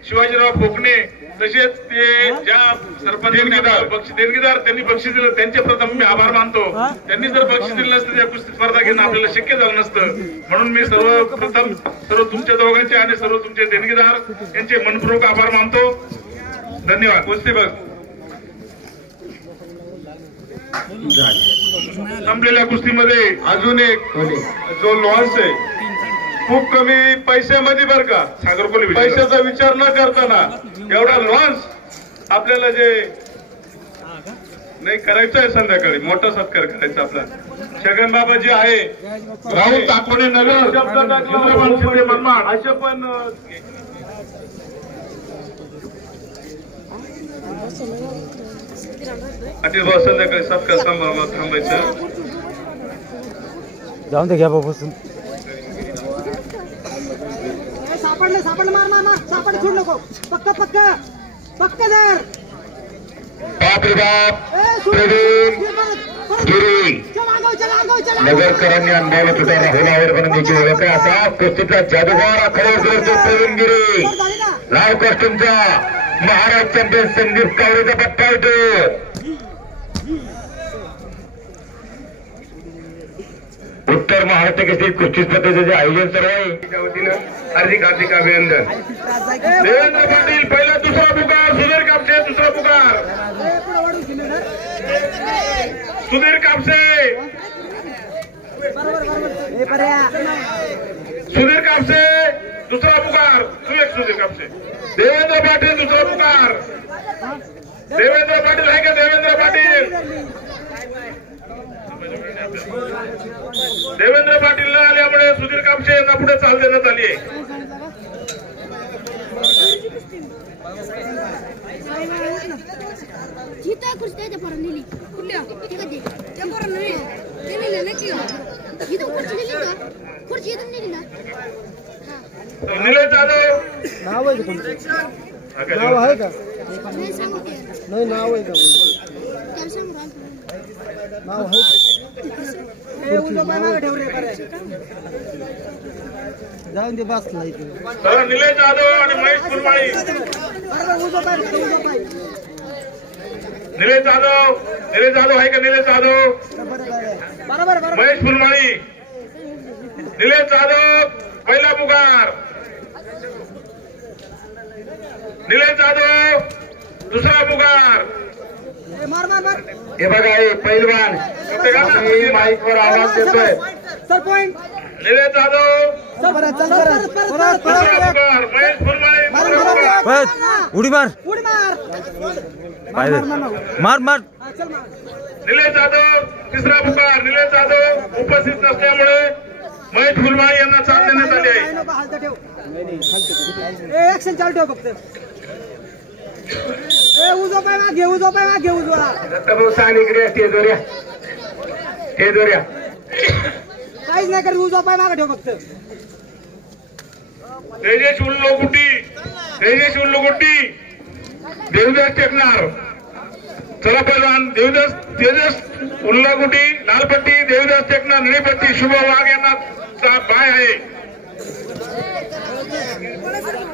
शिवाजीराव फोकणे तसेच ते ज्या सरपंच देणगीदार त्यांनी बक्षीस दिलं, त्यांचे प्रथम मी आभार मानतो. त्यांनी जर बक्षीस दिलं नसतं त्या कुस्ती स्पर्धा घेणं आपल्याला शक्य झालं नसतं. म्हणून मी सर्वप्रथम सर्व तुमच्या दोघांचे आणि सर्व तुमचे देणगीदार यांचे मनपूर्वक आभार मानतो. धन्यवाद. कुस्ती बघ संपलेल्या कुस्तीमध्ये अजून एक जो लॉन्स आहे खूप कमी पैशामध्ये बरं का, पैशाचा विचार न करताना एवढा लॉन्स आपल्याला जे नाही करायचं आहे, संध्याकाळी मोठा सत्कार करायचा आपला. छगन बाबा जे आहे राहुल ताकोडे नगर असे पण संध्याकाळी सत्कार थांबायचं. जाऊन दे घ्या बाबूसून. सापडलं मार सापड सोड नको. पक्का धर. बापरे बाप. नगरकरांनी अनुभवलं तुझा राहुलावर बनवण्याची ओळख आहे. आता कुस्तीचा जादूगार आखडा प्रवीणगिरी लाल कॉस्ट्युमचा महाराज चॅम्पियन संदीप कावरेचा पट्टा होतो. उत्तर महाराष्ट्र केसरी कुस्ती स्पर्धेचे जे आयोजन सर्व आहे त्या वतीनं हार्दिक अभिनंदन. देवेंद्र पाटील पहिला, दुसरा पुकार सुधीर कापसे, दुसरा पुकार सुधीर कापसे, सुधीर कापसे दुसरा पुकार, सुधीर कापसे. देवेंद्र पाटील दुसरा पुकार. देवेंद्र पाटील आहे का? देवेंद्र पाटील, देवेंद्र पाटील न आल्यामुळे सुधीर कापसे यांना पुढे चाल देण्यात आली आहे. निलेश जाधव नाव आहे का तुमचं? नाव आहे का? नाही नाव आहे का? नाव आहे. जाऊन दे बसला इथे. निलेश जाधव आणि महेश फुलमाळी. निलेश जाधव आहे का? निलेश जाधव, महेश फुलमाळी, निलेश जाधव पहिला पुकार निलेश जाधव, दुसरा पुकार. मार मार मार. हे बघा हे पैलवान माईकवर आवाज देतोय. Sir point. निलेश जाधव, दुसरा पुकार महेश फुलमाळे, उडी मार उडी मार. मार मार. चल मार. निलेश जाधव, तिसरा पुकार. निलेश जाधव उपस्थित नसल्यामुळे महेश फुलमाळे यांना साथ देण्यात आली आहे. नको हालत ठेव. ऍक्शन चालू ठेव फक्त. उजवा पाय मागे, उजवा पाय मागे, उजवा. काहीच नाही कर, उजवा पाय मागे ठेव फक्त. तेजेश उल्लोगुटी, तेजेश उल्लोगुटी, देवदास टेकणार. चला पहिलवान देवदास, तेजस उल्लोगुटी लालपट्टी, देवदास टेकणार निळीपट्टी. शुभ वाघ यांना बाय आहे.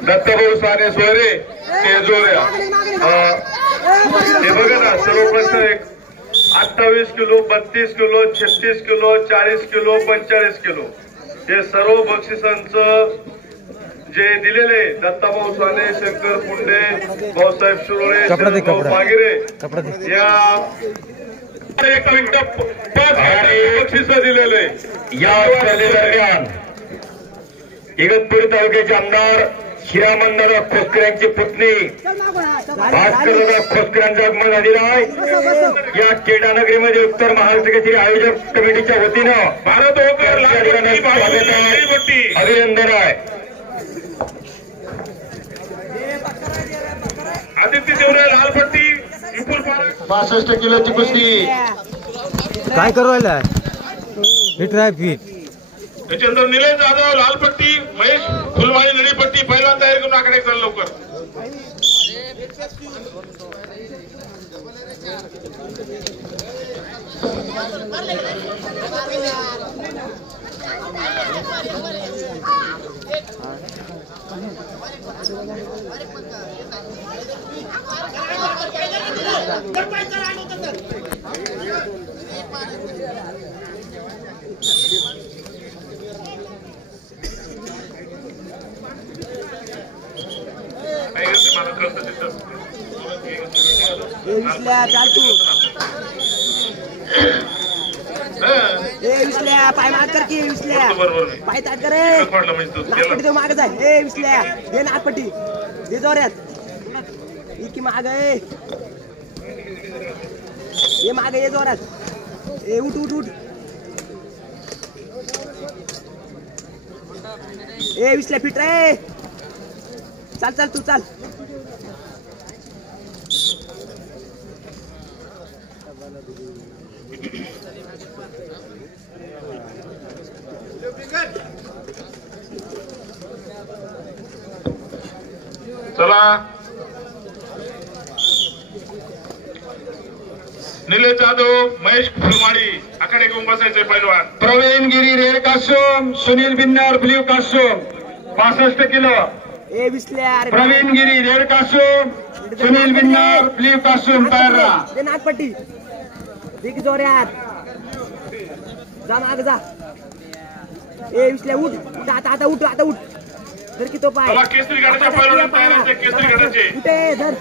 दत्तभाऊ साने सोयरे तेजोऱ्या. हे बघा ना सर्व प्रश्न एक 28 kilo, 32 kilo, 36 kilo, 40 kilo, 45 kilo हे सर्व बक्षिसांचं जे दिलेले दत्ताभाऊ साने, शंकर पुंडे, भाऊसाहेब शिरोळे, बागिरे या 1 मिनिट 5 बक्षिस दिलेले. या स्पर्धेदरम्यान इगतपुरी तालुक्याचे आमदार शिरामंदादा खोसकर यांची पुतणी भास्करदादा खोसकर यांचा आगमन झालेला आहे. या क्रीडा नगरीमध्ये उत्तर महाराष्ट्र केसरी आयोजक कमिटीच्या वतीनं भारत अभिनंदन आहे. आदित्य देवरे लालपट्टी, विपुल पारख 65 किलोची कुस्ती. काय करू राहिला हिट राय त्याच्यानंतर निलेश जाधव लालपट्टी, महेश फुलमाळी निळीपट्टी. पहिल्यांदा तयारी करून आकडे चल लवकर. चाल तू. विसल्या पाय माग कर की. विसल्या पाय ताट करे. नागपट्टी तो माग जाय. विसल्या दे नागपट्टी, दे जोऱ्यात. इकी माग ये माग ये जोरात. उठ उठ उठ. विसल्या फिट रे. चाल चाल तू चाल. चला निलेश जाधव, महेश फुलमाळी आकडे घेऊन बसायचे पहिलवान. Pravin Giri red costume, Sunil Binnar blue costume 65 kilo. विसल्या Pravin Giri red costume, Sunil Binnar blue costume तयार राहा. दे नागपट्टी, दे जोऱ्यात. जा माग जा. विसल्या उठ उठ. आता आता उठ, आता उठ. धर की तो पाय. केसरी गटाच्या पहिलवान तयार आहे. केसरी गटाचे उठे धर.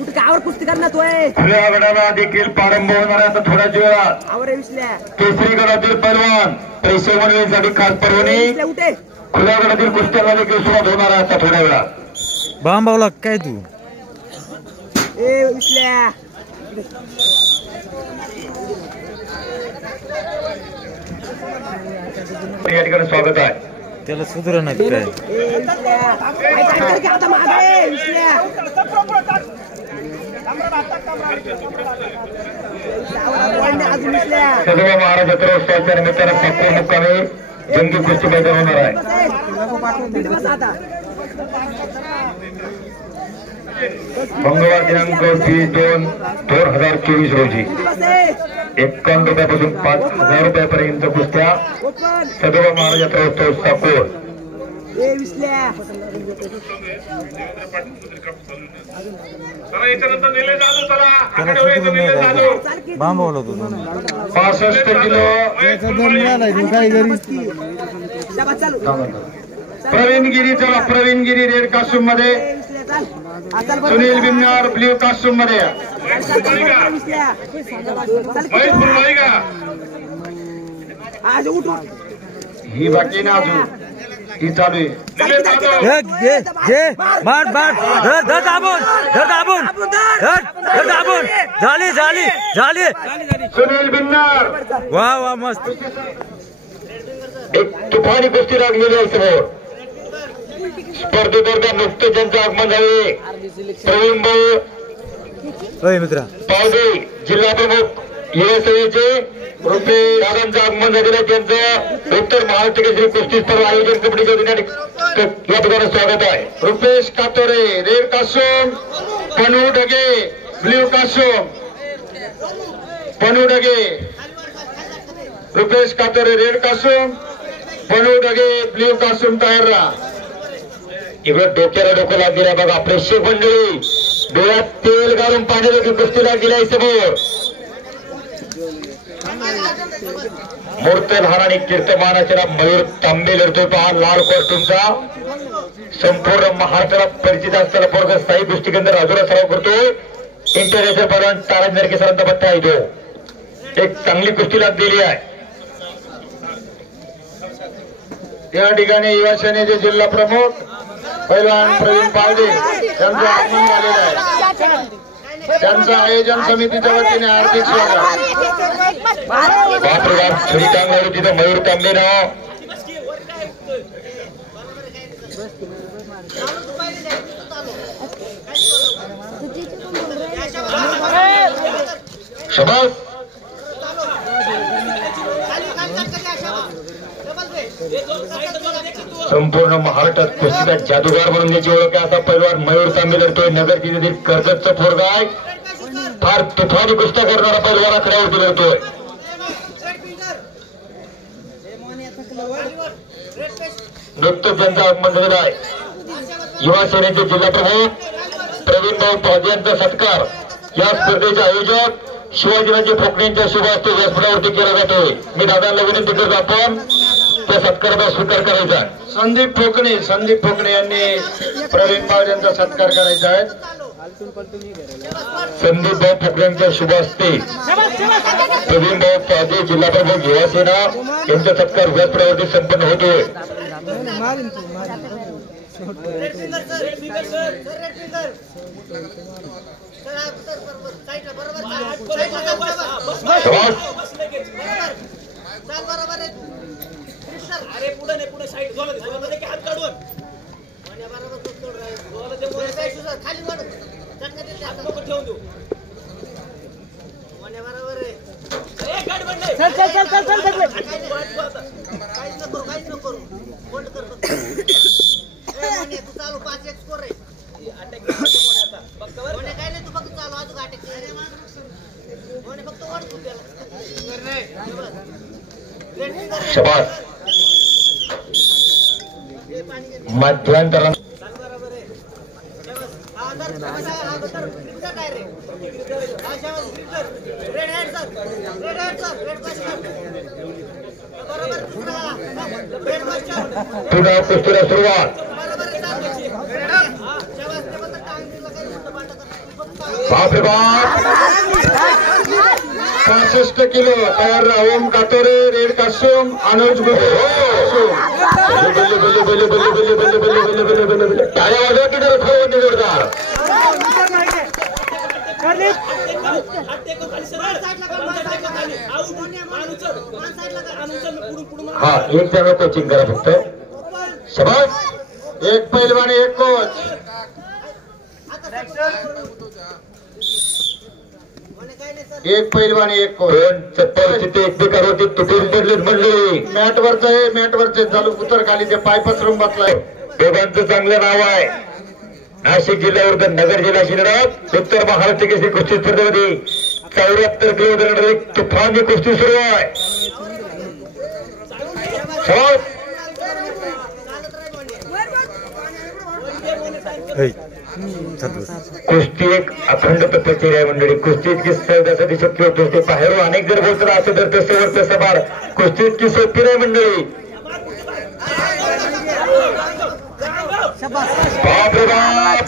उठ कावर कुस्ती करणार तू. खुल्या गटाला देखील प्रारंभ होणार आहे आता थोड्याच वेळात. आवर विसल्या. केसरी गटातील पैलवान पैसे बनवण्यासाठी खास परवानगी. उठे. खुल्या गटातील कुस्त्याला देखील सुरुवात होणार आहे आता थोड्या वेळात. बांबावला काय तू विसल्या. या ठिकाणी स्वागत आहे. त्याला सुधार नाही काय सदवा महाराज जत्रोत्सवाच्या निमित्तानं साखरे मुक्कामी जंगी कुस्ती मैदान होणार आहे. मंगळवार दिनांक 20/2/2024 रोजी 51 रुपयापासून 5,000 रुपयापर्यंत कुस्त्या सदवा महाराज जत्रोत्सव साकोर. याच्यानंतर निलेश जाधव. चला आकडे व्हायचं. निलेश जाधव बांबावला होतो 65 किलो. शाबास चालू प्रवीण गिरी, चला प्रवीण गिरी रेड कास्ट्यूम मध्ये, सुनील बिन्नार ब्ल्यू कास्ट्यूम मध्ये या. महेश फुलवाई का आज उठ ही बाकी ना अजून ही चालू आहे. निलेश जाधव मार मार धर दाबून झाली सुनील बिन्नार वा वा मस्त. एक तुफानी कुस्ती लागलेली आहे समोर. स्पर्धेदरम्यान नुकतं ज्यांचं आगमन झाले प्रवीण भाऊ मित्रा पावडे जिल्हा प्रमुख युवा सेनेचे रुपेश दादांचं आगमन झालेलं आहे. त्यांचं उत्तर महाराष्ट्र केसरी कुस्ती स्पर्धा आयोजन कमिटीच्या वतीने या ठिकाणी स्वागत आहे. Rupesh Katore red costume, Punhun Dhage blue costume, Punhun Dhage Rupesh Katore red costume, Punhun Dhage blue costume तयार राहा. इकडे डोक्याला डोकं लागलेलं आहे बघा. प्रेक्षक मंडळी डोळ्यात तेल घालून पाहण्याची कुस्ती लागलेली आहे समोर. मूर्त लहान आणि कीर्तमानाचे मयूर तांबे लढतो तो हा लाल कॉस्ट्यूमचा संपूर्ण महाराष्ट्राला परिचित असलेला पोरगा साई कुस्तीकेंद्र राजूला सराव करतो. इंटरनॅशनल पहलवान तारा नरके सरांचा पट्टा आहे तो. एक चांगली कुस्ती लागलेली आहे. या ठिकाणी युवा सेनेचे जिल्हा प्रमुख पैलवान प्रवीण पावडे यांचं आगमन झालेलं आहे. त्यांचं आयोजन समितीच्या वतीने हार्दिक स्वागत. बापरेबाप छडी टांगली तिथं मयूर तांबे नाव. शाबास. संपूर्ण महाराष्ट्रात कुस्तीचा जादूगार म्हणून त्याची ओळख आहे असा पैलवान मयूर तांबे लढतोय. नगर जिल्ह्यातील कर्जतचा पोरगा आहे. फार तुफानी कुस्त्या करणारा पैलवान आकड्यावरती लढतोय. नुकतंच त्यांचं आगमन झालेलं आहे. युवा सेनेचे जिल्हा प्रमुख प्रवीण भाऊ पावजे यांचा सत्कार या स्पर्धेचे आयोजक शिवाजीराजे फोकणेंच्या शुभ हस्ते व्यासपीठावरती केला जातोय. मी दादांना विनंती करतो आपण त्या सत्काराचा स्वीकार करायचा. संदीप फोकणे यांनी प्रवीण पावडे यांचा सत्कार करायचा आहे. संदीप भाऊ फोकण्यांच्या शुभ हस्ते प्रवीण भाऊ पावजे जिल्हा प्रमुख युवा सेना यांचा सत्कार व्यासपीठावरती संपन्न होतोय. अरे पुढे नाही पुढे साईड हात काढून खाली ठेवून देऊ. काहीच नको करू बोल्ड करतो. तू चालू 5-1 स्कोर आहे. काय नाही तू फक्त चालू अजून अटॅक फक्त शाबास. मध्यंतर पुन्हा कुस्तीला सुरुवात. बापरे बाप. 65 किलो तयार राहा. ओम कातोरे रेड कास्ट्यूम, अनुज गुहे टाळ्या वाजवा की जरा खाऊ जोरदार. हा एक त्याला कोचिंग करा फक्त. शाबास. एक पैलवान एक कोच. एक पैलवान एक कोच. दोन परिस्थिती एकमेकांवरती तुटून पडलेत मंडळी. मॅटवरच आहे, मॅटवरचे चालू उतर खाली ते पाय पसरून बसलाय. दोघांचं चांगलं नाव आहे. नाशिक जिल्ह्यावर नगर जिल्हा शिरत उत्तर महाराष्ट्र केसरी कुस्ती स्पर्धेमध्ये 74 किलोमीटर एक तुफानी कुस्ती सुरू आहे. कुस्ती एक अखंड तत्वचर्या आहे मंडळी. कुस्ती इतकी सहज असं शक्य होत असते. बाहेरून अनेक जर बोलतात असं तर तसं वर तसं बाळ. कुस्ती इतकी सोपी नाही मंडळी. बाप रे बाप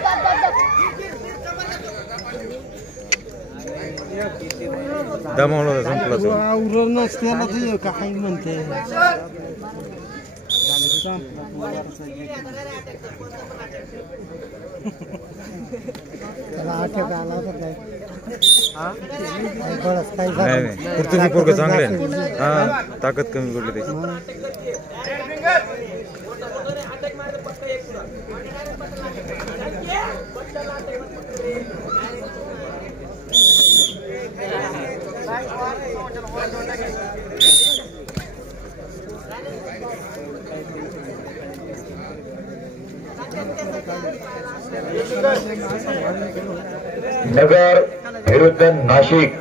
दमवलं संपलं तो. उरव नसल्याला तुझं काय म्हणते त्याला अटक आला होता काय बरंच काही नाही नाही पुढचं पोरग चांगले आहे. हा ताकद कमी पडली त्याची. नगर विरुद्ध नाशिक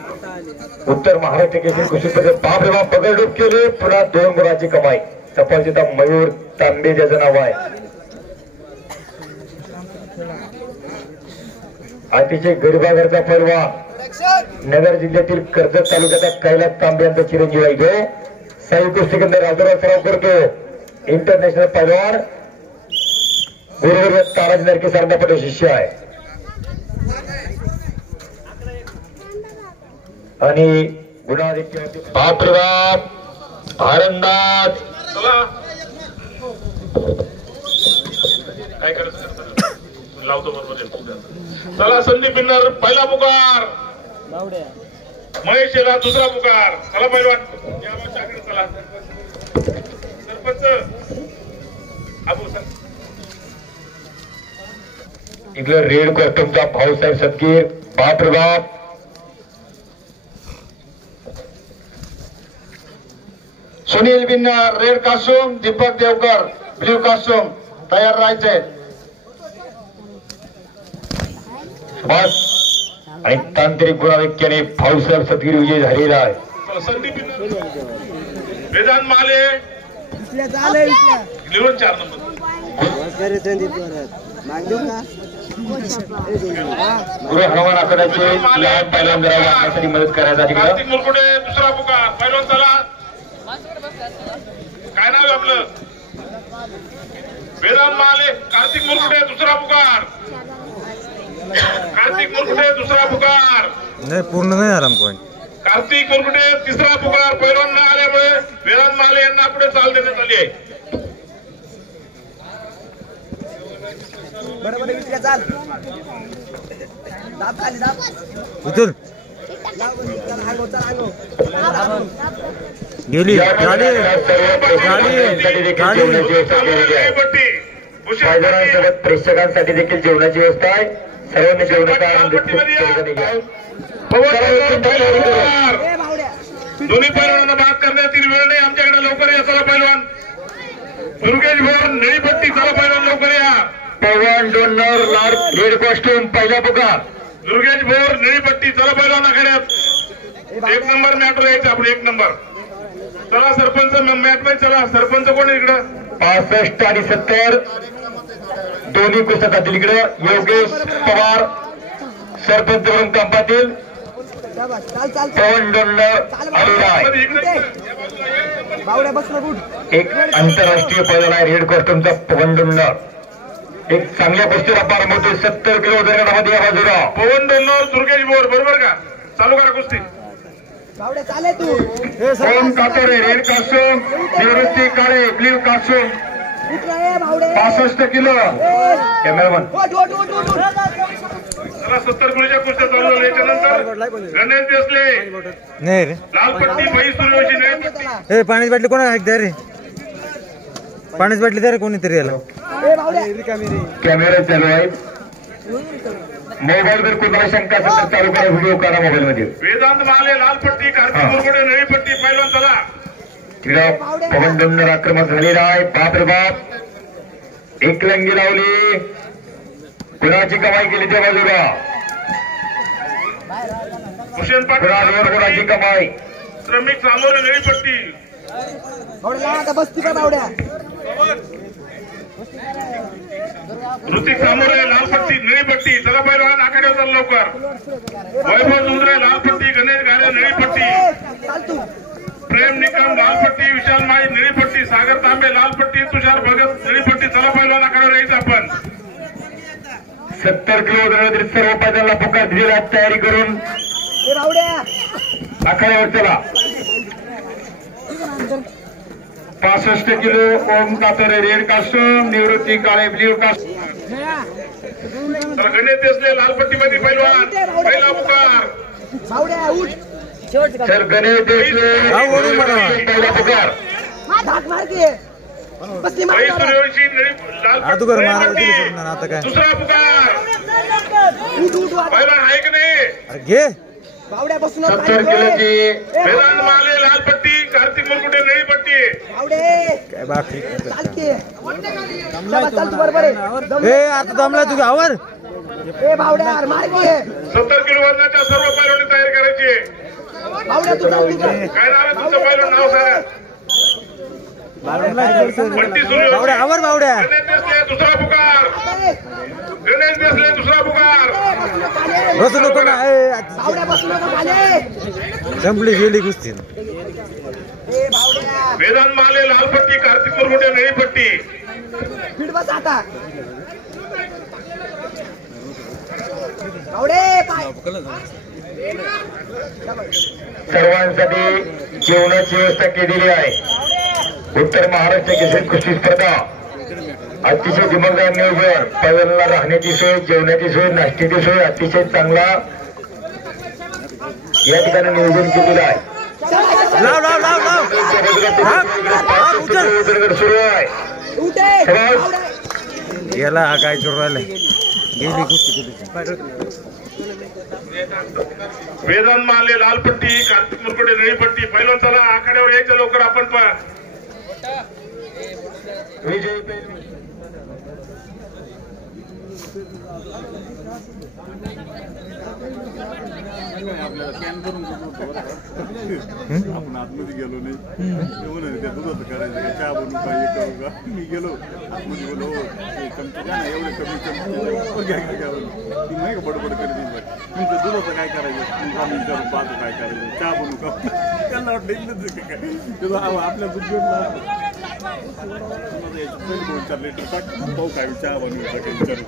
उत्तर महाराष्ट्र केसरी कुस्ती स्पर्धेत बाप रे बाप पगडूप केले. पुन्हा 2 गुणाची कमाई. सफलचिता मयूर तांबे ज्याचं नाव आहे. अतिशय गरिबाघरचा पैलवान नगर जिल्ह्यातील कर्जत तालुक्याचा कैलास तांबे यांचा चिरंजीव आहे. जो साई कुस्तीकेंद्र राजूराव सराव करतो. इंटरनॅशनल पैलवान गुरुवर्य ताराजी नरके सरांचा पटे शिष्य आहे. आणि गुणाधिक्य बाप रे बाप आनंदात काय करायचं लावतो बरोबर. चला संदीप बिन्नर पहिला पुकार. महेश याला दुसरा पुकार. चला पैलवान या वर्षाकडे चला. सरपंच अबू सर इकडे रेड कॉस्ट्युमचा भाऊसाहेब सदगीर. बाप रे बाप Sunil Binnar red costume, Deepak Devkar blue costume तयार राहायचे. बस आणि तांत्रिक गुणाधिक्याने भाऊसाहेब सदगीर विजय झालेला आहे. संदीप बिन्नर वेदांत माले लिहून 4 नंबर. गुरु हनुमान आखाड्याचे लहान पैलवान जरा वाचण्यासाठी मदत करायचा. कार्तिक तिकडं मुरकुटे दुसरा पुकार. पैलवान चला. काय नाव आहे आपलं? वेदांत माले. कार्तिक मुरकुटे दुसरा पुकार. कार्तिक मुरकुटे दुसरा पुकार. नाही पूर्ण नाही आराम पॉईंट. कार्तिक मुरकुटे तिसरा पुकार. पैलवान न आल्यामुळे वेदांत माले यांना पुढे चाल देण्यात आली आहे. उचल गेली झाली मैदानासोबत प्रेक्षकांसाठी देखील जेवणाची व्यवस्था आहे. सर्वांनी जेवणाचा आनंद दोन्ही पैलवानांना बाद करण्यातील वेळ नाही आमच्याकडे. लवकर या चला पैलवान. दुर्गेश भोर नळीपट्टी. चला पैलवान लवकर या. पैलवान डोनर लाड रेड कॉस्ट्यूम पहिला पुकार. दुर्गेश भोर नळीपट्टी. चला पैलवान आखाड्यात. 1 नंबर मॅट यायचं आपण. 1 नंबर. चला सरपंच मॅट मध्ये चला. सरपंच कोण इकडं? 65 आणि 70 दोन्ही पुस्तकातील इकडे योगेश पवार सरपंच म्हणून कंपातील. पवन डोनर आलेला आहे. एक आंतरराष्ट्रीय पैलवान आहे रेड कॉस्ट्यूमचा पवन डोनर. एक चांगल्या कुस्तीला पारंगत 70 किलो वजनामध्ये या बाजूला पवन डोनर दुर्गेश भोर. बरोबर का? चालू करा कुस्ती. ओम कातोरे रेड कास्टूम, निवृत्ती काळे ब्ल्यू कास्टूम 65 किलो. कॅमेरामन चला 70 किलोच्या कुस्त्या चालू झाल्या. त्याच्यानंतर गणेश देसले नाही रे. लालपट्टी महेश सूर्यवंशी नळीपट्टी. हे पाण्याची बाटली कोणा द्या रे. पाण्याची बाटली द्या रे कोणीतरी याला. कॅमेरा चालू आहे. मोबाईल वर कोणाला शंका असेल तर चालू करा. व्हिडिओ करा मोबाईल मध्ये. वेदांत माले लालपट्टी. कार्तिक मुरकुटे नळीपट्टी. पैलवान चला. तिकडं पवन डोनर आक्रमण झालेला आहे. बाप रे बाप एक लंगी लावली. कुणाची कमाई केली त्या बाजूला. हुसेन पुन्हा 2 पाटील गुणाची कमाई. श्रमिक सामोरे नळीपट्टी. ऋतिक सामोरे लालपट्टी नळीपट्टी. चला पैलवान आखाड्यावर चला लवकर. वैभव जुंद्रे लालपट्टी. गणेश घारे नळीपट्टी. प्रेम निकम लालपट्टी, विशाल माळी निळीपट्टी, सागर तांबे लालपट्टी, तुषार भगत निळीपट्टी. चला पैलवानाकडे यायचं आपण. 70 किलो वजनावरील सर्व पायदाला पुकार दिलेला तयारी करून आखाड्यावर चला. 65 किलो ओम कातरे रेड कास्टूम, निवृत्ती काळे ब्ल्यू कास्टूम. तर गणेश देसले लालपट्टी मध्ये पैलवान पहिला पुकार. सर गणेश देशले पहिला पुकार. सूर्यवंशी लालपट्टी. आता काय दुसरा पुकार पैलवान आहे की नाही? घे 70 किलोची वेदांत माले लालपट्टी, कार्तिक मुरकुटे निळीपट्टी. काय बाकी ए आता दमला तू आवर. 70 किलो वजनाच्या सर्व पैलवानी तयारी करायची. काय नाव आहे तुमचं पैलवान? नाव सांगा. बंटी सूर्यवंशी. आवर बावड्या. गणेश देसले दुसरा पुकार. गणेश देसले दुसरा पुकार. बसू नको ना. संपली गेली कुस्ती. वेदांत माले लालपट्टी, कार्तिक मुरकुटे निळीपट्टी. सर्वांसाठी जेवणाची व्यवस्था केलेली आहे. उत्तर महाराष्ट्र केसरी कुस्ती स्पर्धा अतिशय दिमागदार नियोजन. पैलवानाला राहण्याची सोय, जेवणाची सोय, नाश्त्याची सोय अतिशय चांगला या ठिकाणी नियोजन केलेलं आहे. लाव लाव लाव लाव. सुरू आहे. गेला काय करू राहिला. गेली कुस्ती. वेदांत माले लालपट्टी, कार्तिक मुरकुटे निळीपट्टी. पैलवान चला आखाड्यावर यायचं लवकर आपण. विजय आपल्याला स्कॅन करून आपण आतमध्ये गेलो नाही. त्या दुधाचं करायचं चहा बनवू का हे करू का. मी गेलो आतमध्ये बोलो चमचे ना एवढे कमी चमचे ती नाही का बडबड करीत. तुमचं दुधाचं काय करायचं आम्ही विचारून पाहतो काय करायचं चहा बनवू का. त्यांना वाटलं आपल्या दुध 2-4 लिटर टाक पाहू काय चहा बनवू काय विचारू.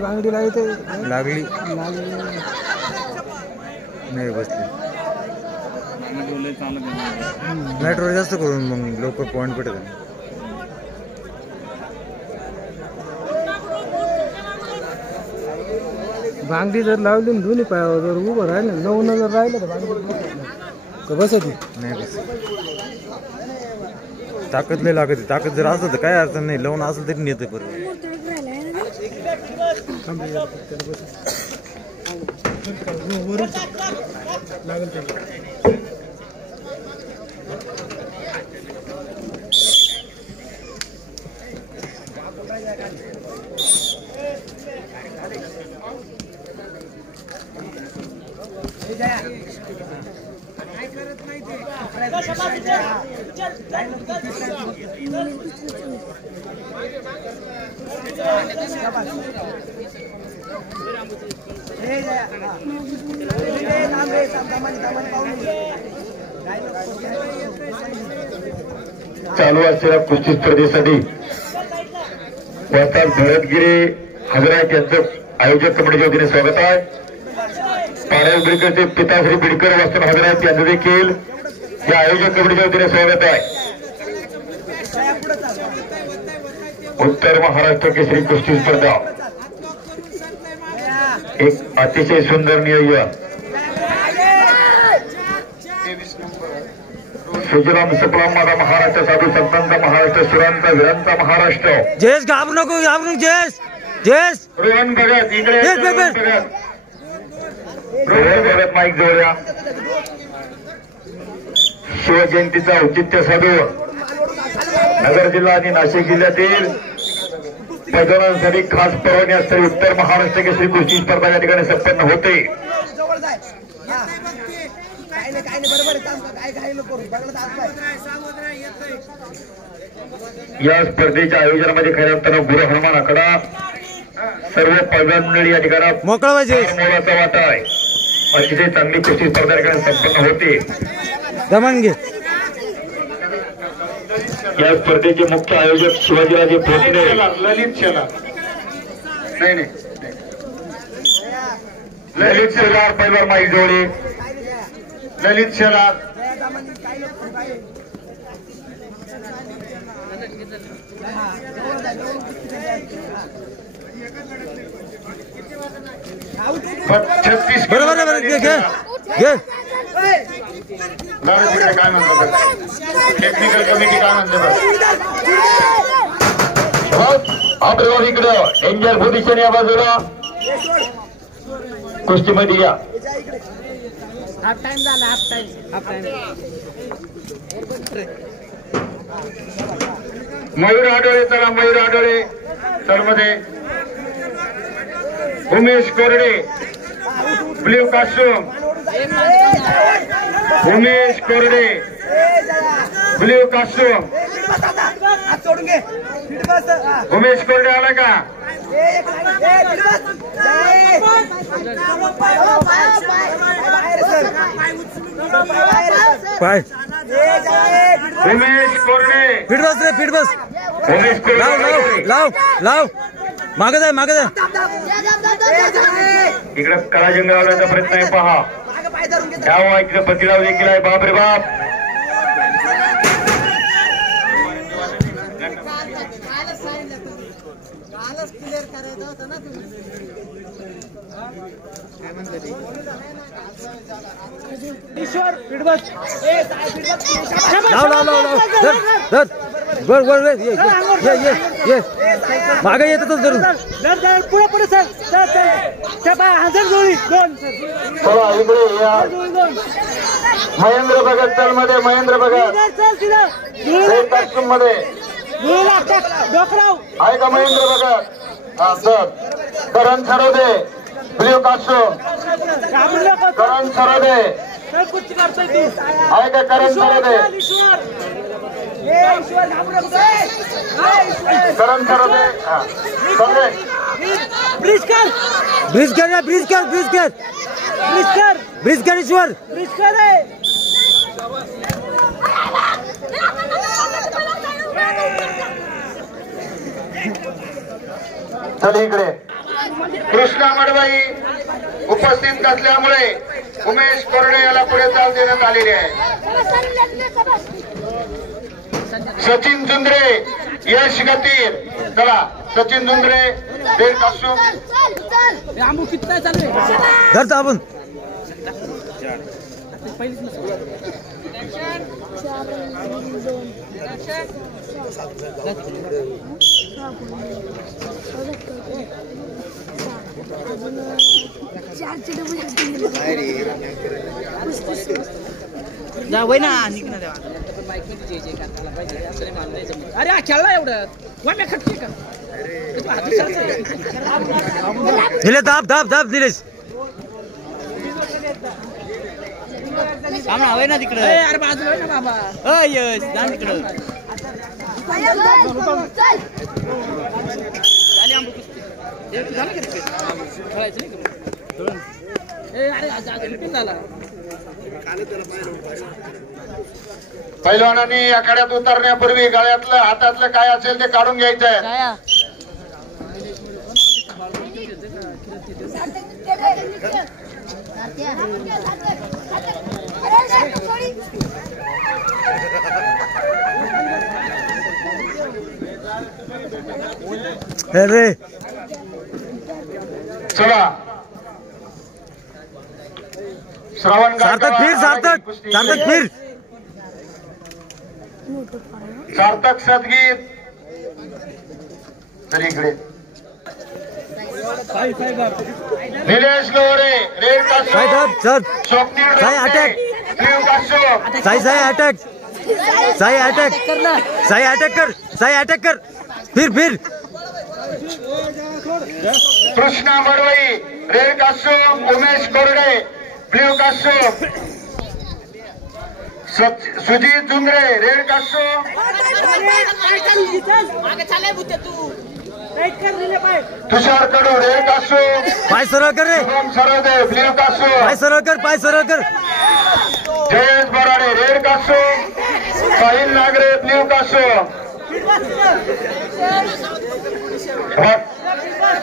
बांगडी लागते लागली नाही बसली. मॅटवर जास्त करून मग लवकर पॉईंट भेटत. बांगडी जर लावली ना दोन्ही पायावर जर उभं राहिलं 9 जर राहिलं तर बांगडी बसत नाही बस. ताकद लय लागते. ताकद जर असलं तर काय अडचण नाही. लावून असेल तरी नेते बरोबर. चालू असलेल्या कुस्ती स्पर्धेसाठी वस्ताद भरतगिरी हजरा यांचं आयोजक कमिटीच्या वतीने स्वागत आहे. पारस बिडकरचे पिताश्री बिडकर वास्तव हजर आहेत. त्यांचं देखील या आयोजक कमिटीच्या वतीने स्वागत आहे. उत्तर महाराष्ट्र केसरी कुस्ती स्पर्धा एक अतिशय सुंदर नियोजन. सुजलाम सुफलाम माझा महाराष्ट्र, साधू संतांचा महाराष्ट्र, सुरांचा वीरांचा महाराष्ट्र. जयेश घाबरू नको, घाबरू जयेश. जयेश रोहन भगत इकडे, रोहन भगत माईक जोड्या. शिवजयंतीचा औचित्य साधून नगर जिल्हा आणि नाशिक जिल्ह्यातील पैलवानांसाठी खास परवानगी असणारी उत्तर महाराष्ट्र केसरी कुस्ती स्पर्धा या ठिकाणी संपन्न होते. या स्पर्धेच्या आयोजनामध्ये खऱ्या अर्थानं गुरु हनुमान आकडा सर्व पैलवान मंडळी या ठिकाणी मोकळा पाहिजे, मोलाचा वाटा आहे. अतिशय चांगली कुस्ती स्पर्धा या ठिकाणी संपन्न होते. दमन घे. या स्पर्धेचे मुख्य आयोजक शिवाजीराजे भोसले. ललित शेलार नाही नाही ललित शेलार पैलवान माई जोडे. ललित शेलार छत्तीस बरोबर आहे, बरोबर घे घे घे. काय म्हणतात टेक्निकल कमिटी काय म्हणते आपल्याला इकडं डेंजर पोझिशन या बाजूला कुस्तीमध्ये या. हाफ टाइम झाला, हाफ टाइम. मयूर आडोळे, चला Mayur आडोळे तळमध्ये. Umesh Korde blue costume. Umesh Korde blue costume. Umesh कोरडे आला का? पाय उमेश कोरडे फिट बस रे, फिट बस. उमेश लाव लाव कोरडे लाव लाव. मागे जाय, मागे जाय. इकडे कला जंगल लावण्याचा प्रयत्न आहे पहा. त्यावा इकडे प्रतिलाव देखील आहे. बाप रे बाप. लाव लाव लाव लाव. धर धर. बर बर बर. ये ये ये ये. मागे येतच धरून. पुढे पुढे सर. चला इकडे या. महेंद्र भगत चल मध्ये. महेंद्र भगत रेड कास्ट्यूम मध्ये आहे का? महेंद्र भगत. हा सर. करण सरोदे ब्ल्यू कास्ट्यूम. करण सरोदे आहे का? करण सरोदे. करण सरोदे. हा सरोदे. ब्रिज कर, ब्रिज कर, ब्रिज कर, ब्रिज कर, ब्रिज कर, ब्रिज कर ईश्वर, ब्रिज कर. चल इकडे. कृष्णा मडबाई उपस्थित नसल्यामुळे उमेश कोरडे याला पुढे चाल देण्यात आलेली आहे. सचिन जुंद्रे यश गतीर. चला सचिन जुंद्रे रेड कास्ट्यूम. धरतो आपण. जा वय ना. अरे खेळला एवढं वाम्या खटके का? दिले दाब दाब दाब दिलेस. हवे ना तिकडे. अरे बाजू आहे ना बाबा. यश जा तिकडं. पैलवानांनी आखाड्यात उतरण्यापूर्वी गळ्यातलं हातातलं काय असेल ते काढून घ्यायचंय. अरे चला श्रावण सार्थक फिर, सार्थक सार्थक फिर. सार्थक सदगीत तर इकडे Nilesh Lohare red side costume साहब sir Swapnil side attack. Blue costume side side attack. Side attack. Side attack कर. साई अटॅक कर. फिर फिर. Krishna Madvai red costume Umesh Korde blue costume Sujit Jungre red costume Tushar Kadu red costume पाय सरळ कर रे. शुभम सरदे ब्ल्यू कासो पाय सरळ कर. पाय सरळ कर. जयेश बोराडे रेड कासो साहिल नागरे ब्ल्यू कासो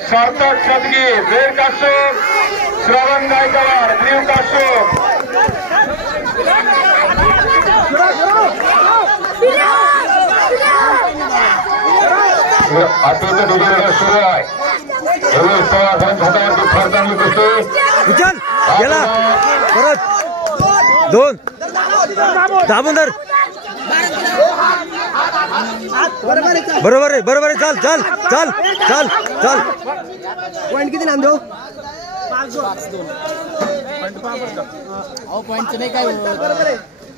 सार्थक सदगी रेड कासो श्रवण गायकवाड ब्ल्यू कासो आताचं डिलिव्हरी सुरू आहे फार चांगली कुस्ती उचल गेला परत. दोन दाबून धर. बरोबर आहे. बरोबर आहे. चाल चाल चाल चाल चाल. पॉईंट किती नाम देऊ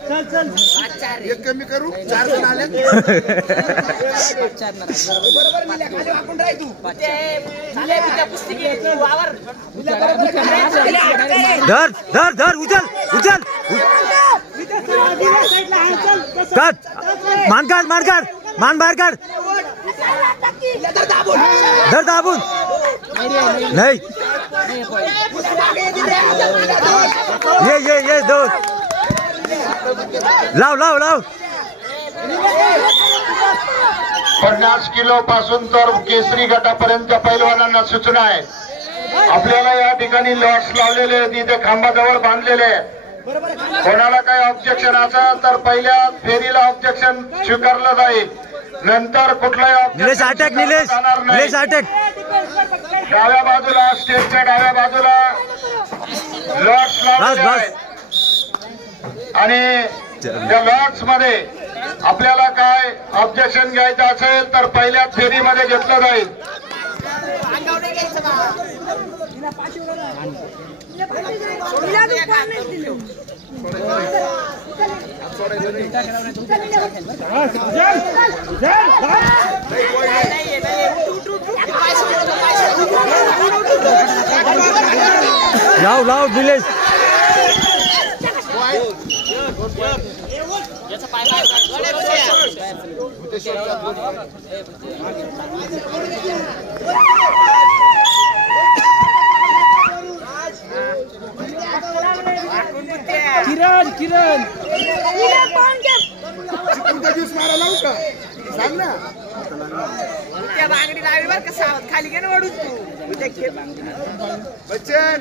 एक कमी करू 4 जण आले धर धर धर. उचल उचल. काढ. मान काढ. मान काढ. मान बाहेर काढ. धर दाबून. नाही ये दोन. लाव लाव लाव. 50 किलो पासून तर केसरी गटापर्यंतच्या पैलवानांना सूचना आहे. आपल्याला या ठिकाणी लॉट्स लावलेले आहेत, इथे खांबाजवळ बांधलेले आहेत. कोणाला काही ऑब्जेक्शन असेल तर पहिल्या फेरीला ऑब्जेक्शन स्वीकारलं जाईल, नंतर कुठलाही निलेश अटॅक. निलेश निलेश अटॅक. डाव्या बाजूला स्टेजच्या डाव्या बाजूला लॉट्स लावलेले आहेत आणि त्या लॉट्स मध्ये आपल्याला काय ऑब्जेक्शन घ्यायचं असेल तर पहिल्या फेरीमध्ये घेतलं जाईल. लाव लाव निलेश. किरण किरण दिवस मारा लावू का सांग ना त्या बांगडी लावी बर का सावध खाली घे ना वडून तू बच्चन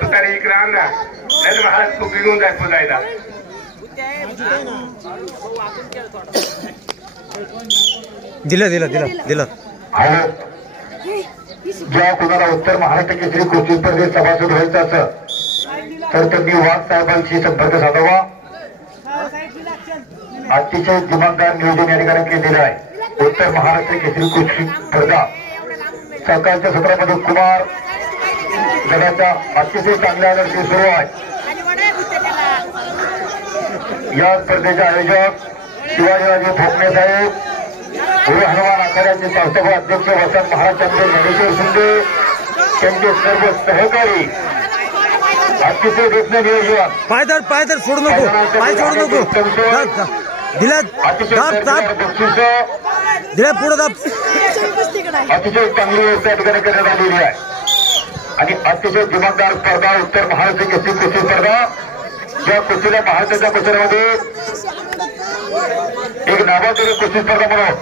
तू तरी इकडे आण ना, नाही महाराज तू बिघून जाय पुजायला. दिलं दिलं दिलं दिलं. ज्या कोणाला उत्तर महाराष्ट्र केसरी कुस्ती स्पर्धेत सभासद व्हायचं असं तर त्यांनी वाघ साहेबांशी संपर्क साधावा. अतिशय दिमागदार नियोजन या ठिकाणी केलेलं आहे. उत्तर महाराष्ट्र केसरी कुस्ती स्पर्धा सकाळच्या सत्रामध्ये कुमार गटाच्या अतिशय चांगल्या लढती सुरू आहे. या स्पर्धेचे आयोजक शिवाजीराजे भोकणे साहेब, गुरु हनुमान आखाड्याचे संस्थापक अध्यक्ष वसंत महाराज चंद्र ज्ञानेश्वर शिंदे, त्यांचे सर्व सहकारी, अतिशय देखणे नियोजन. पाय तर सोडू नको. पाय सोडू नको. दिला बक्षीस दिला पुढे दाब. अतिशय चांगली व्यवस्था या ठिकाणी करण्यात आलेली आहे आणि अतिशय दिमागदार स्पर्धा उत्तर महाराष्ट्र केसरी कुस्ती स्पर्धा. ज्या कुस्तीला महाराष्ट्राच्या कुस्तीमध्ये एक नावाजोरी कुस्ती स्पर्धा म्हणून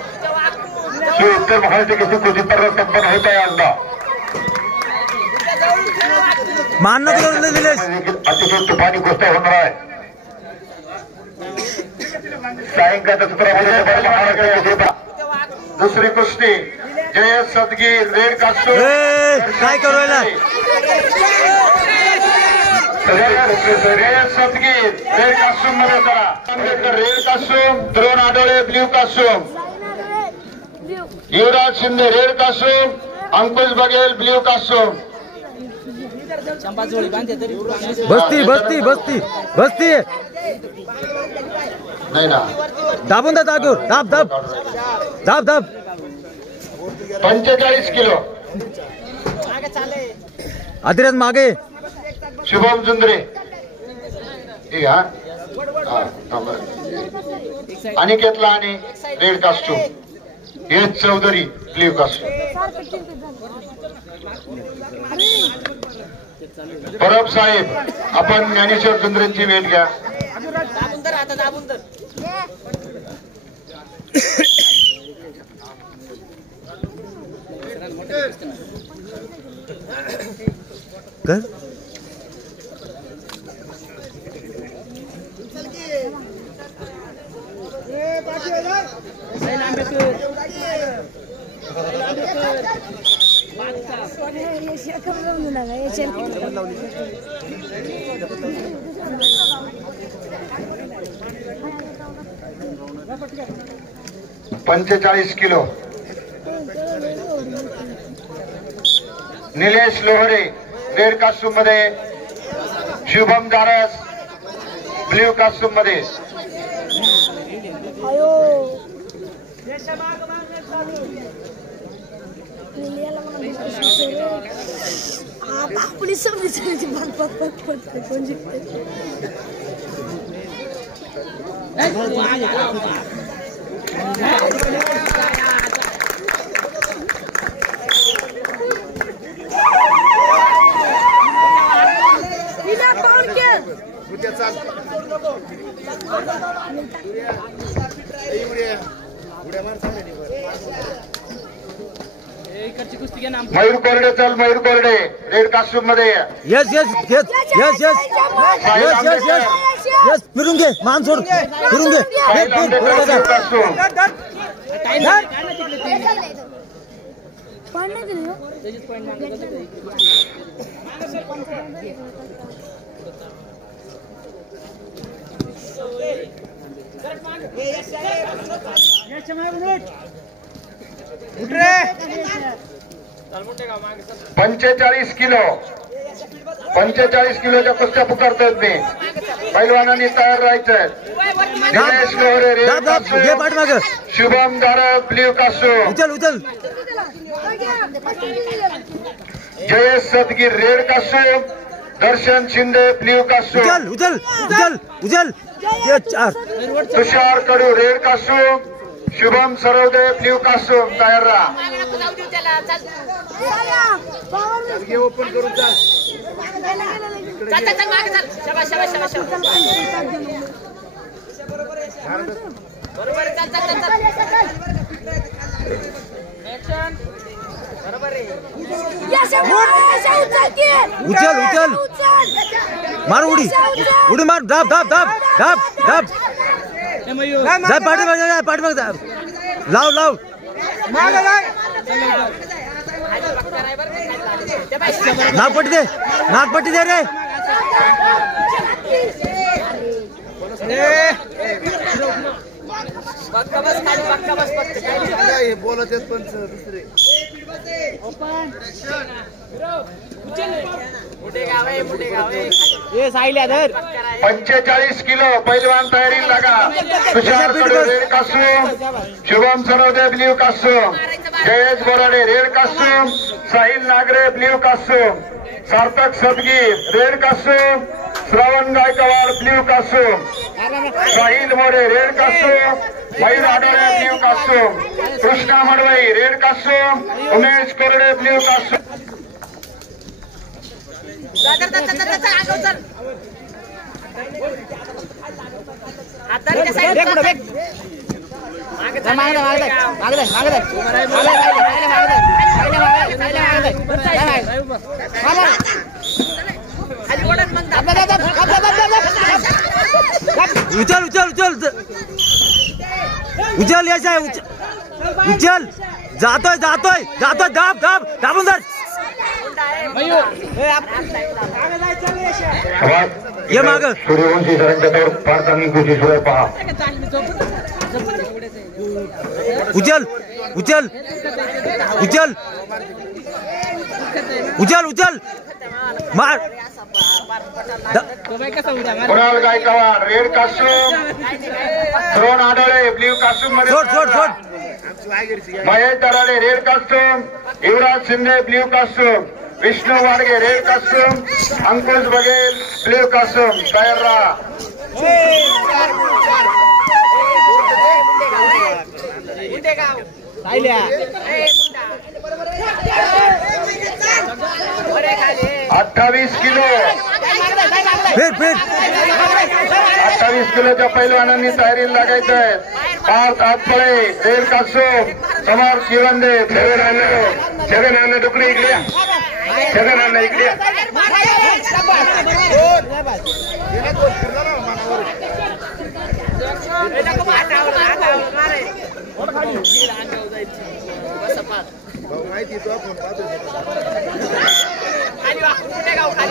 श्री उत्तर महाराष्ट्र केसरी कुस्ती स्पर्धा संपन्न होत आहे आता अतिशय तुफानी कुस्त्या होणार आहे सायंकाळच्या सत्रामध्ये महाराष्ट्र केसरी दुसरी कुस्ती जयेश सदगीर रेड कास्टूम काय करू जयेश सदगीर रेड कास्टूम मध्ये करा आंबेडकर रेड कास्टूम द्रोण आडोळे ब्ल्यू कास्टूम युवराज शिंदे रेड कास्टूम अंकुश बघेल ब्ल्यू कास्टूम बसती बसती बसती बसती नाही ना दाबून दाब दाब दाब दाब दाब 45 किलो अतिरथ मागे शुभम जुंद्रे अनिकेतला आणि red costume S Chaudhari blue costume Parab साहेब आपण ज्ञानेश्वर जुंद्रेंची भेट घ्या कर पंचेचाळीस kilo Nilesh Lohare red costume मध्ये शुभम दारस ब्ल्यू कास्टूम मध्ये आपली समजून कोण जिंकते मयूर कोरडे चल मयूर कोरडे रेड कास्टूम मध्ये yes yes yes yes yes yes yes yes yes फिरून घे मान सोड फिरून घे पंचेचाळीस किलोच्या कुस्त्या पुकारतात मी पैलवानांनी तयार राहायचंय Nilesh Lohare red costume Shubham Daras blue costume उचल उचल Jayesh Sadgir red costume Darshan Shinde blue costume उचल उचल उचल उचल ये चार Tushar Kadu red costume Shubham Sarode blue costume तयार राहा ओपन करून चाल उचल उचल मार उडी उडी मार दाब दाब दाब दाब दाब जा पाठीमाग दाब लाव लाव नागपट्टी दे रे बोलत आहेत पण दुसरे 45 किलो पैलवान तयारी लागा Tushar Kadu red costume Shubham Sarode blue costume Jayesh Borade red costume Sahil Nagare blue costume Sarthak Sadgir red costume Shravan Gaikwad blue costume Sahil More red costume Mayur Adole blue costume Krishna Madvai red costume Umesh Korde blue costume उचल उचल उचल उचल यश आहे उचल जातोय जातोय जातोय दाब दाब दाबून धर ये माग सूर्यवंशी सरांच्या तोर फार चांगली कृती सुरू आहे पहा. उचल उचल उचल उचल उचल मार Kunal Gaikwad red costume, Drona Adhale blue costume मध्ये, सोड सोड सोड Mahesh Darade red costume, Yuvraj Shinde blue costume, Vishnu Wadge red costume, Ankush Baghel blue costume. तयार राहा. अठ्ठावीस किलो 28 किलोच्या पैलवानांनी तयारीला लागायचंय. पार्थ आतफळे रेड कास्ट्यूम, समर किवंदे छगन अन्न डुकरे इकडे या. छगन अन्न इकडे या.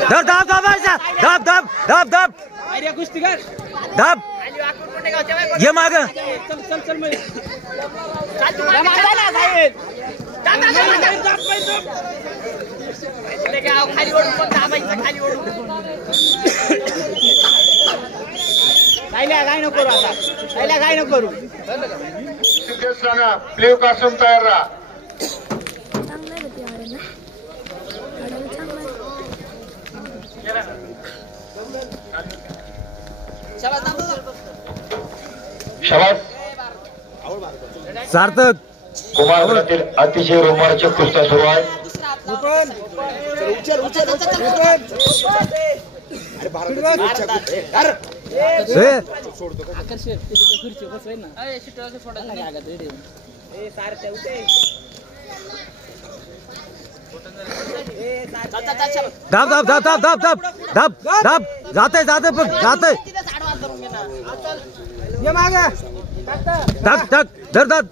धर दाब दाब दाब दाब दाब दाब दाब ये माग काय नको करू सिद्धेश राणा ब्ल्यू कास्ट्यूम तयार राहा. शाबास. सार्थक कुमारगडातील अतिशय रोमांचक कुस्त्या सुरू आहे. दाब दाब दाब दाब दाब दाब दाब दाब जाते जाते पण जाते दाब दाब धर दाब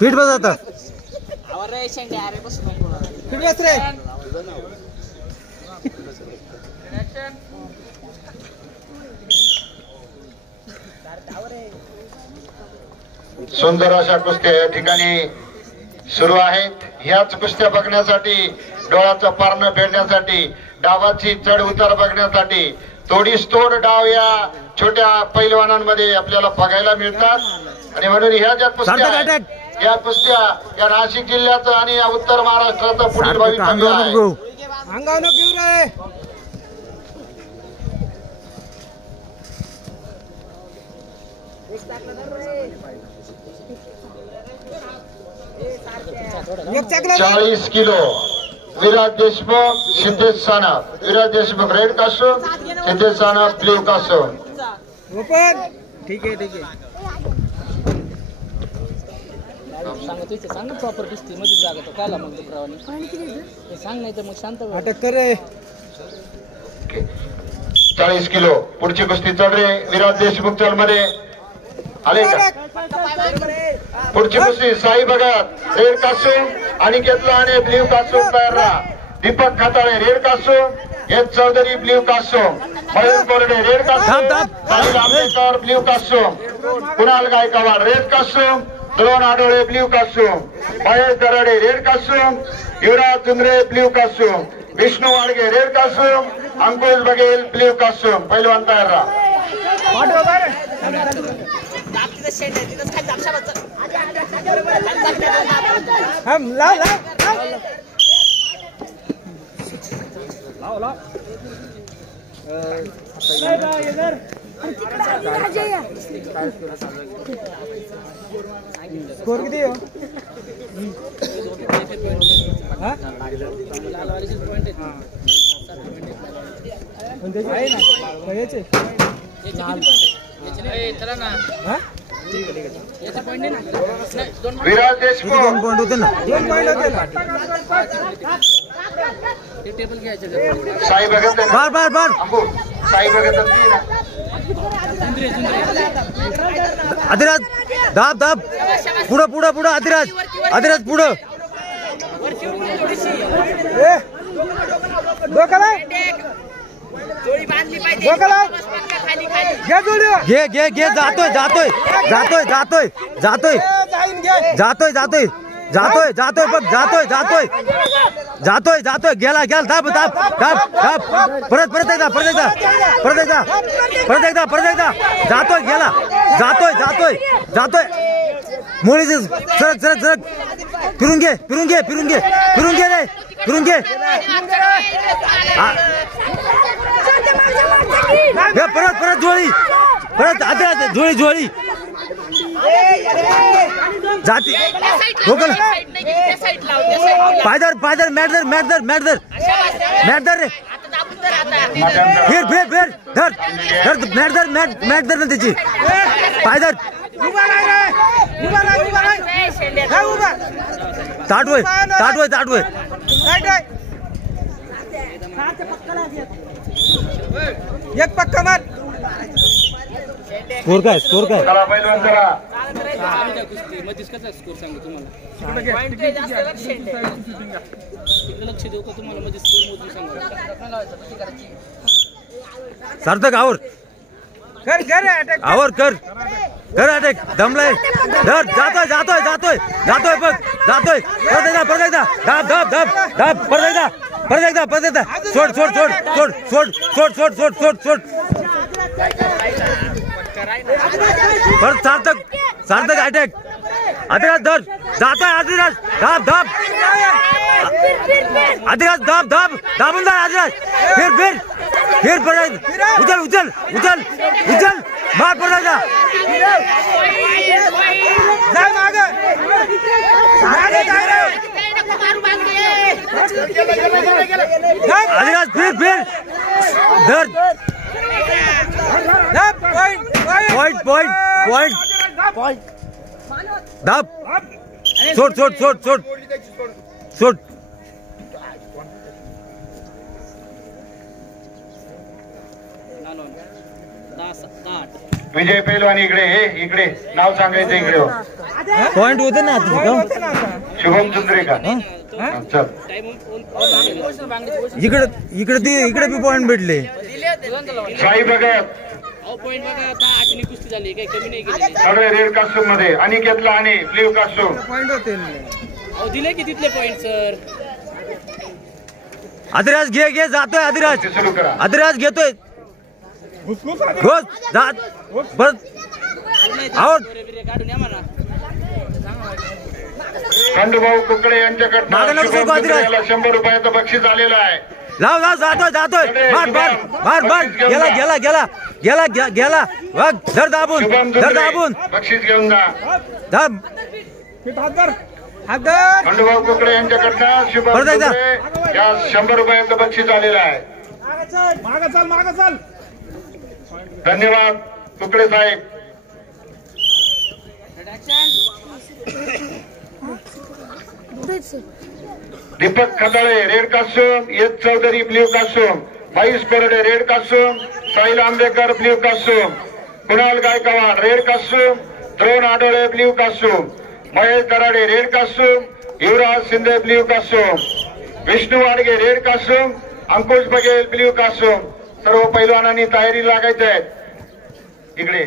पीठ बस आता सुंदर अशा कुस्त्या या ठिकाणी सुरू आहेत. ह्याच कुस्त्या बघण्यासाठी, डोळ्याचं पारणं फेडण्यासाठी, डावाची चढ उतार बघण्यासाठी तोडीस तोड डाव या छोट्या पैलवानांमध्ये आपल्याला बघायला मिळतात. आणि म्हणून ह्या ज्या कुस्त्या आहेत, या कुस्त्या या नाशिक जिल्ह्याचं आणि या उत्तर महाराष्ट्राचं पुढील भविष्य आहे. चाळीस kilo Viraj Deshmukh, Siddhesh Sanap. Viraj Deshmukh red costume, Siddhesh Sanap blue costume. ठीक आहे ठीक आहे सांग प्रॉपर दिसते मध्ये जागा तो काला मग सांग नाही तर मग शांत अटक करे. 40 किलो पुढची कुस्ती चढ रे. विराज देशमुख चल मध्ये आले का? पुढची कुस्ती Sai Bhagat red costume, Aniket Lahane blue costume तयार राहा. Deepak Khatale red costume, S Chaudhari blue costume, Mayur Korde red costume, Sahil Ambekar blue costume, Kunal Gaikwad red costume, Drona Adhale blue costume, Mahesh Darade red costume, Yuvraj Chundre blue costume, Vishnu Wadge red costume, Ankush Baghel blue costume. पैलवान तयार राहा. स्कोर किती हो? आहे ना विराज देशमुख 2 पॉइंट होते ना. साई भगत आहे ना? बार बार अंबू, साई भगत असती ना? अधिराज दाब पुढं अधिराज पुढं. घे जातोय गेला दाब परत एकदा जातोय गेला जातोय मोळी सरक फिरून घे रे परत जोळी आता जोळी जाती लोकल पायदर मॅट धर रे फिर धर मॅट धर ना त्याची पायदर ताटवय एक पक्का मार. स्कोर काय चला पहिलवान जरा सार्थक आवर कर अटॅक दमलाय धर जातोय बघ परत एकदा सोड परत सार्थक अटॅक अधिराज धर जातोय अधिराज दाबून जा अधिराज फिर परत उचल मार पडायचा अधिराज फिर धर पॉइंट दाब सोड विजय पैलवान इकडे नाव सांगायचं इकडे पॉइंट होते ना शुभम चंद्रिका चल इकडे बी पॉइंट भेटले साई भगत सगळे रेड कास्ट्यूम मध्ये अनिकेतला आणि ब्ल्यू कास्ट्यूम पॉइंट होते दिले की तिथले पॉइंट सर. अधिराज घे जातोय अधिराज घेतोय खंडूभाऊ कुकडे यांच्याकडनं 100 रुपयाचं बक्षीस आलेलं आहे. लाव जातोय मार गेला धर दाबून बक्षीस घेऊन जा. दाब खंडूभाऊ कुकडे यांच्याकडनं शुभम चंद्रे या 100 रुपयाचं बक्षीस आलेलं आहे. माग चाल धन्यवाद कुकडे साहेब. Deepak Khatale red costume, S Chaudhari blue costume, Mahesh Korde red costume, Sahil Ambekar blue costume, Kunal Gaikwad red costume, Drona Adole blue costume, Mahesh Darade red costume, Yuvraj Shinde blue costume, Vishnu Wadge red costume, Ankush Baghel blue costume. सर्व पैलवानांनी तयारी लागायची आहे. इकडे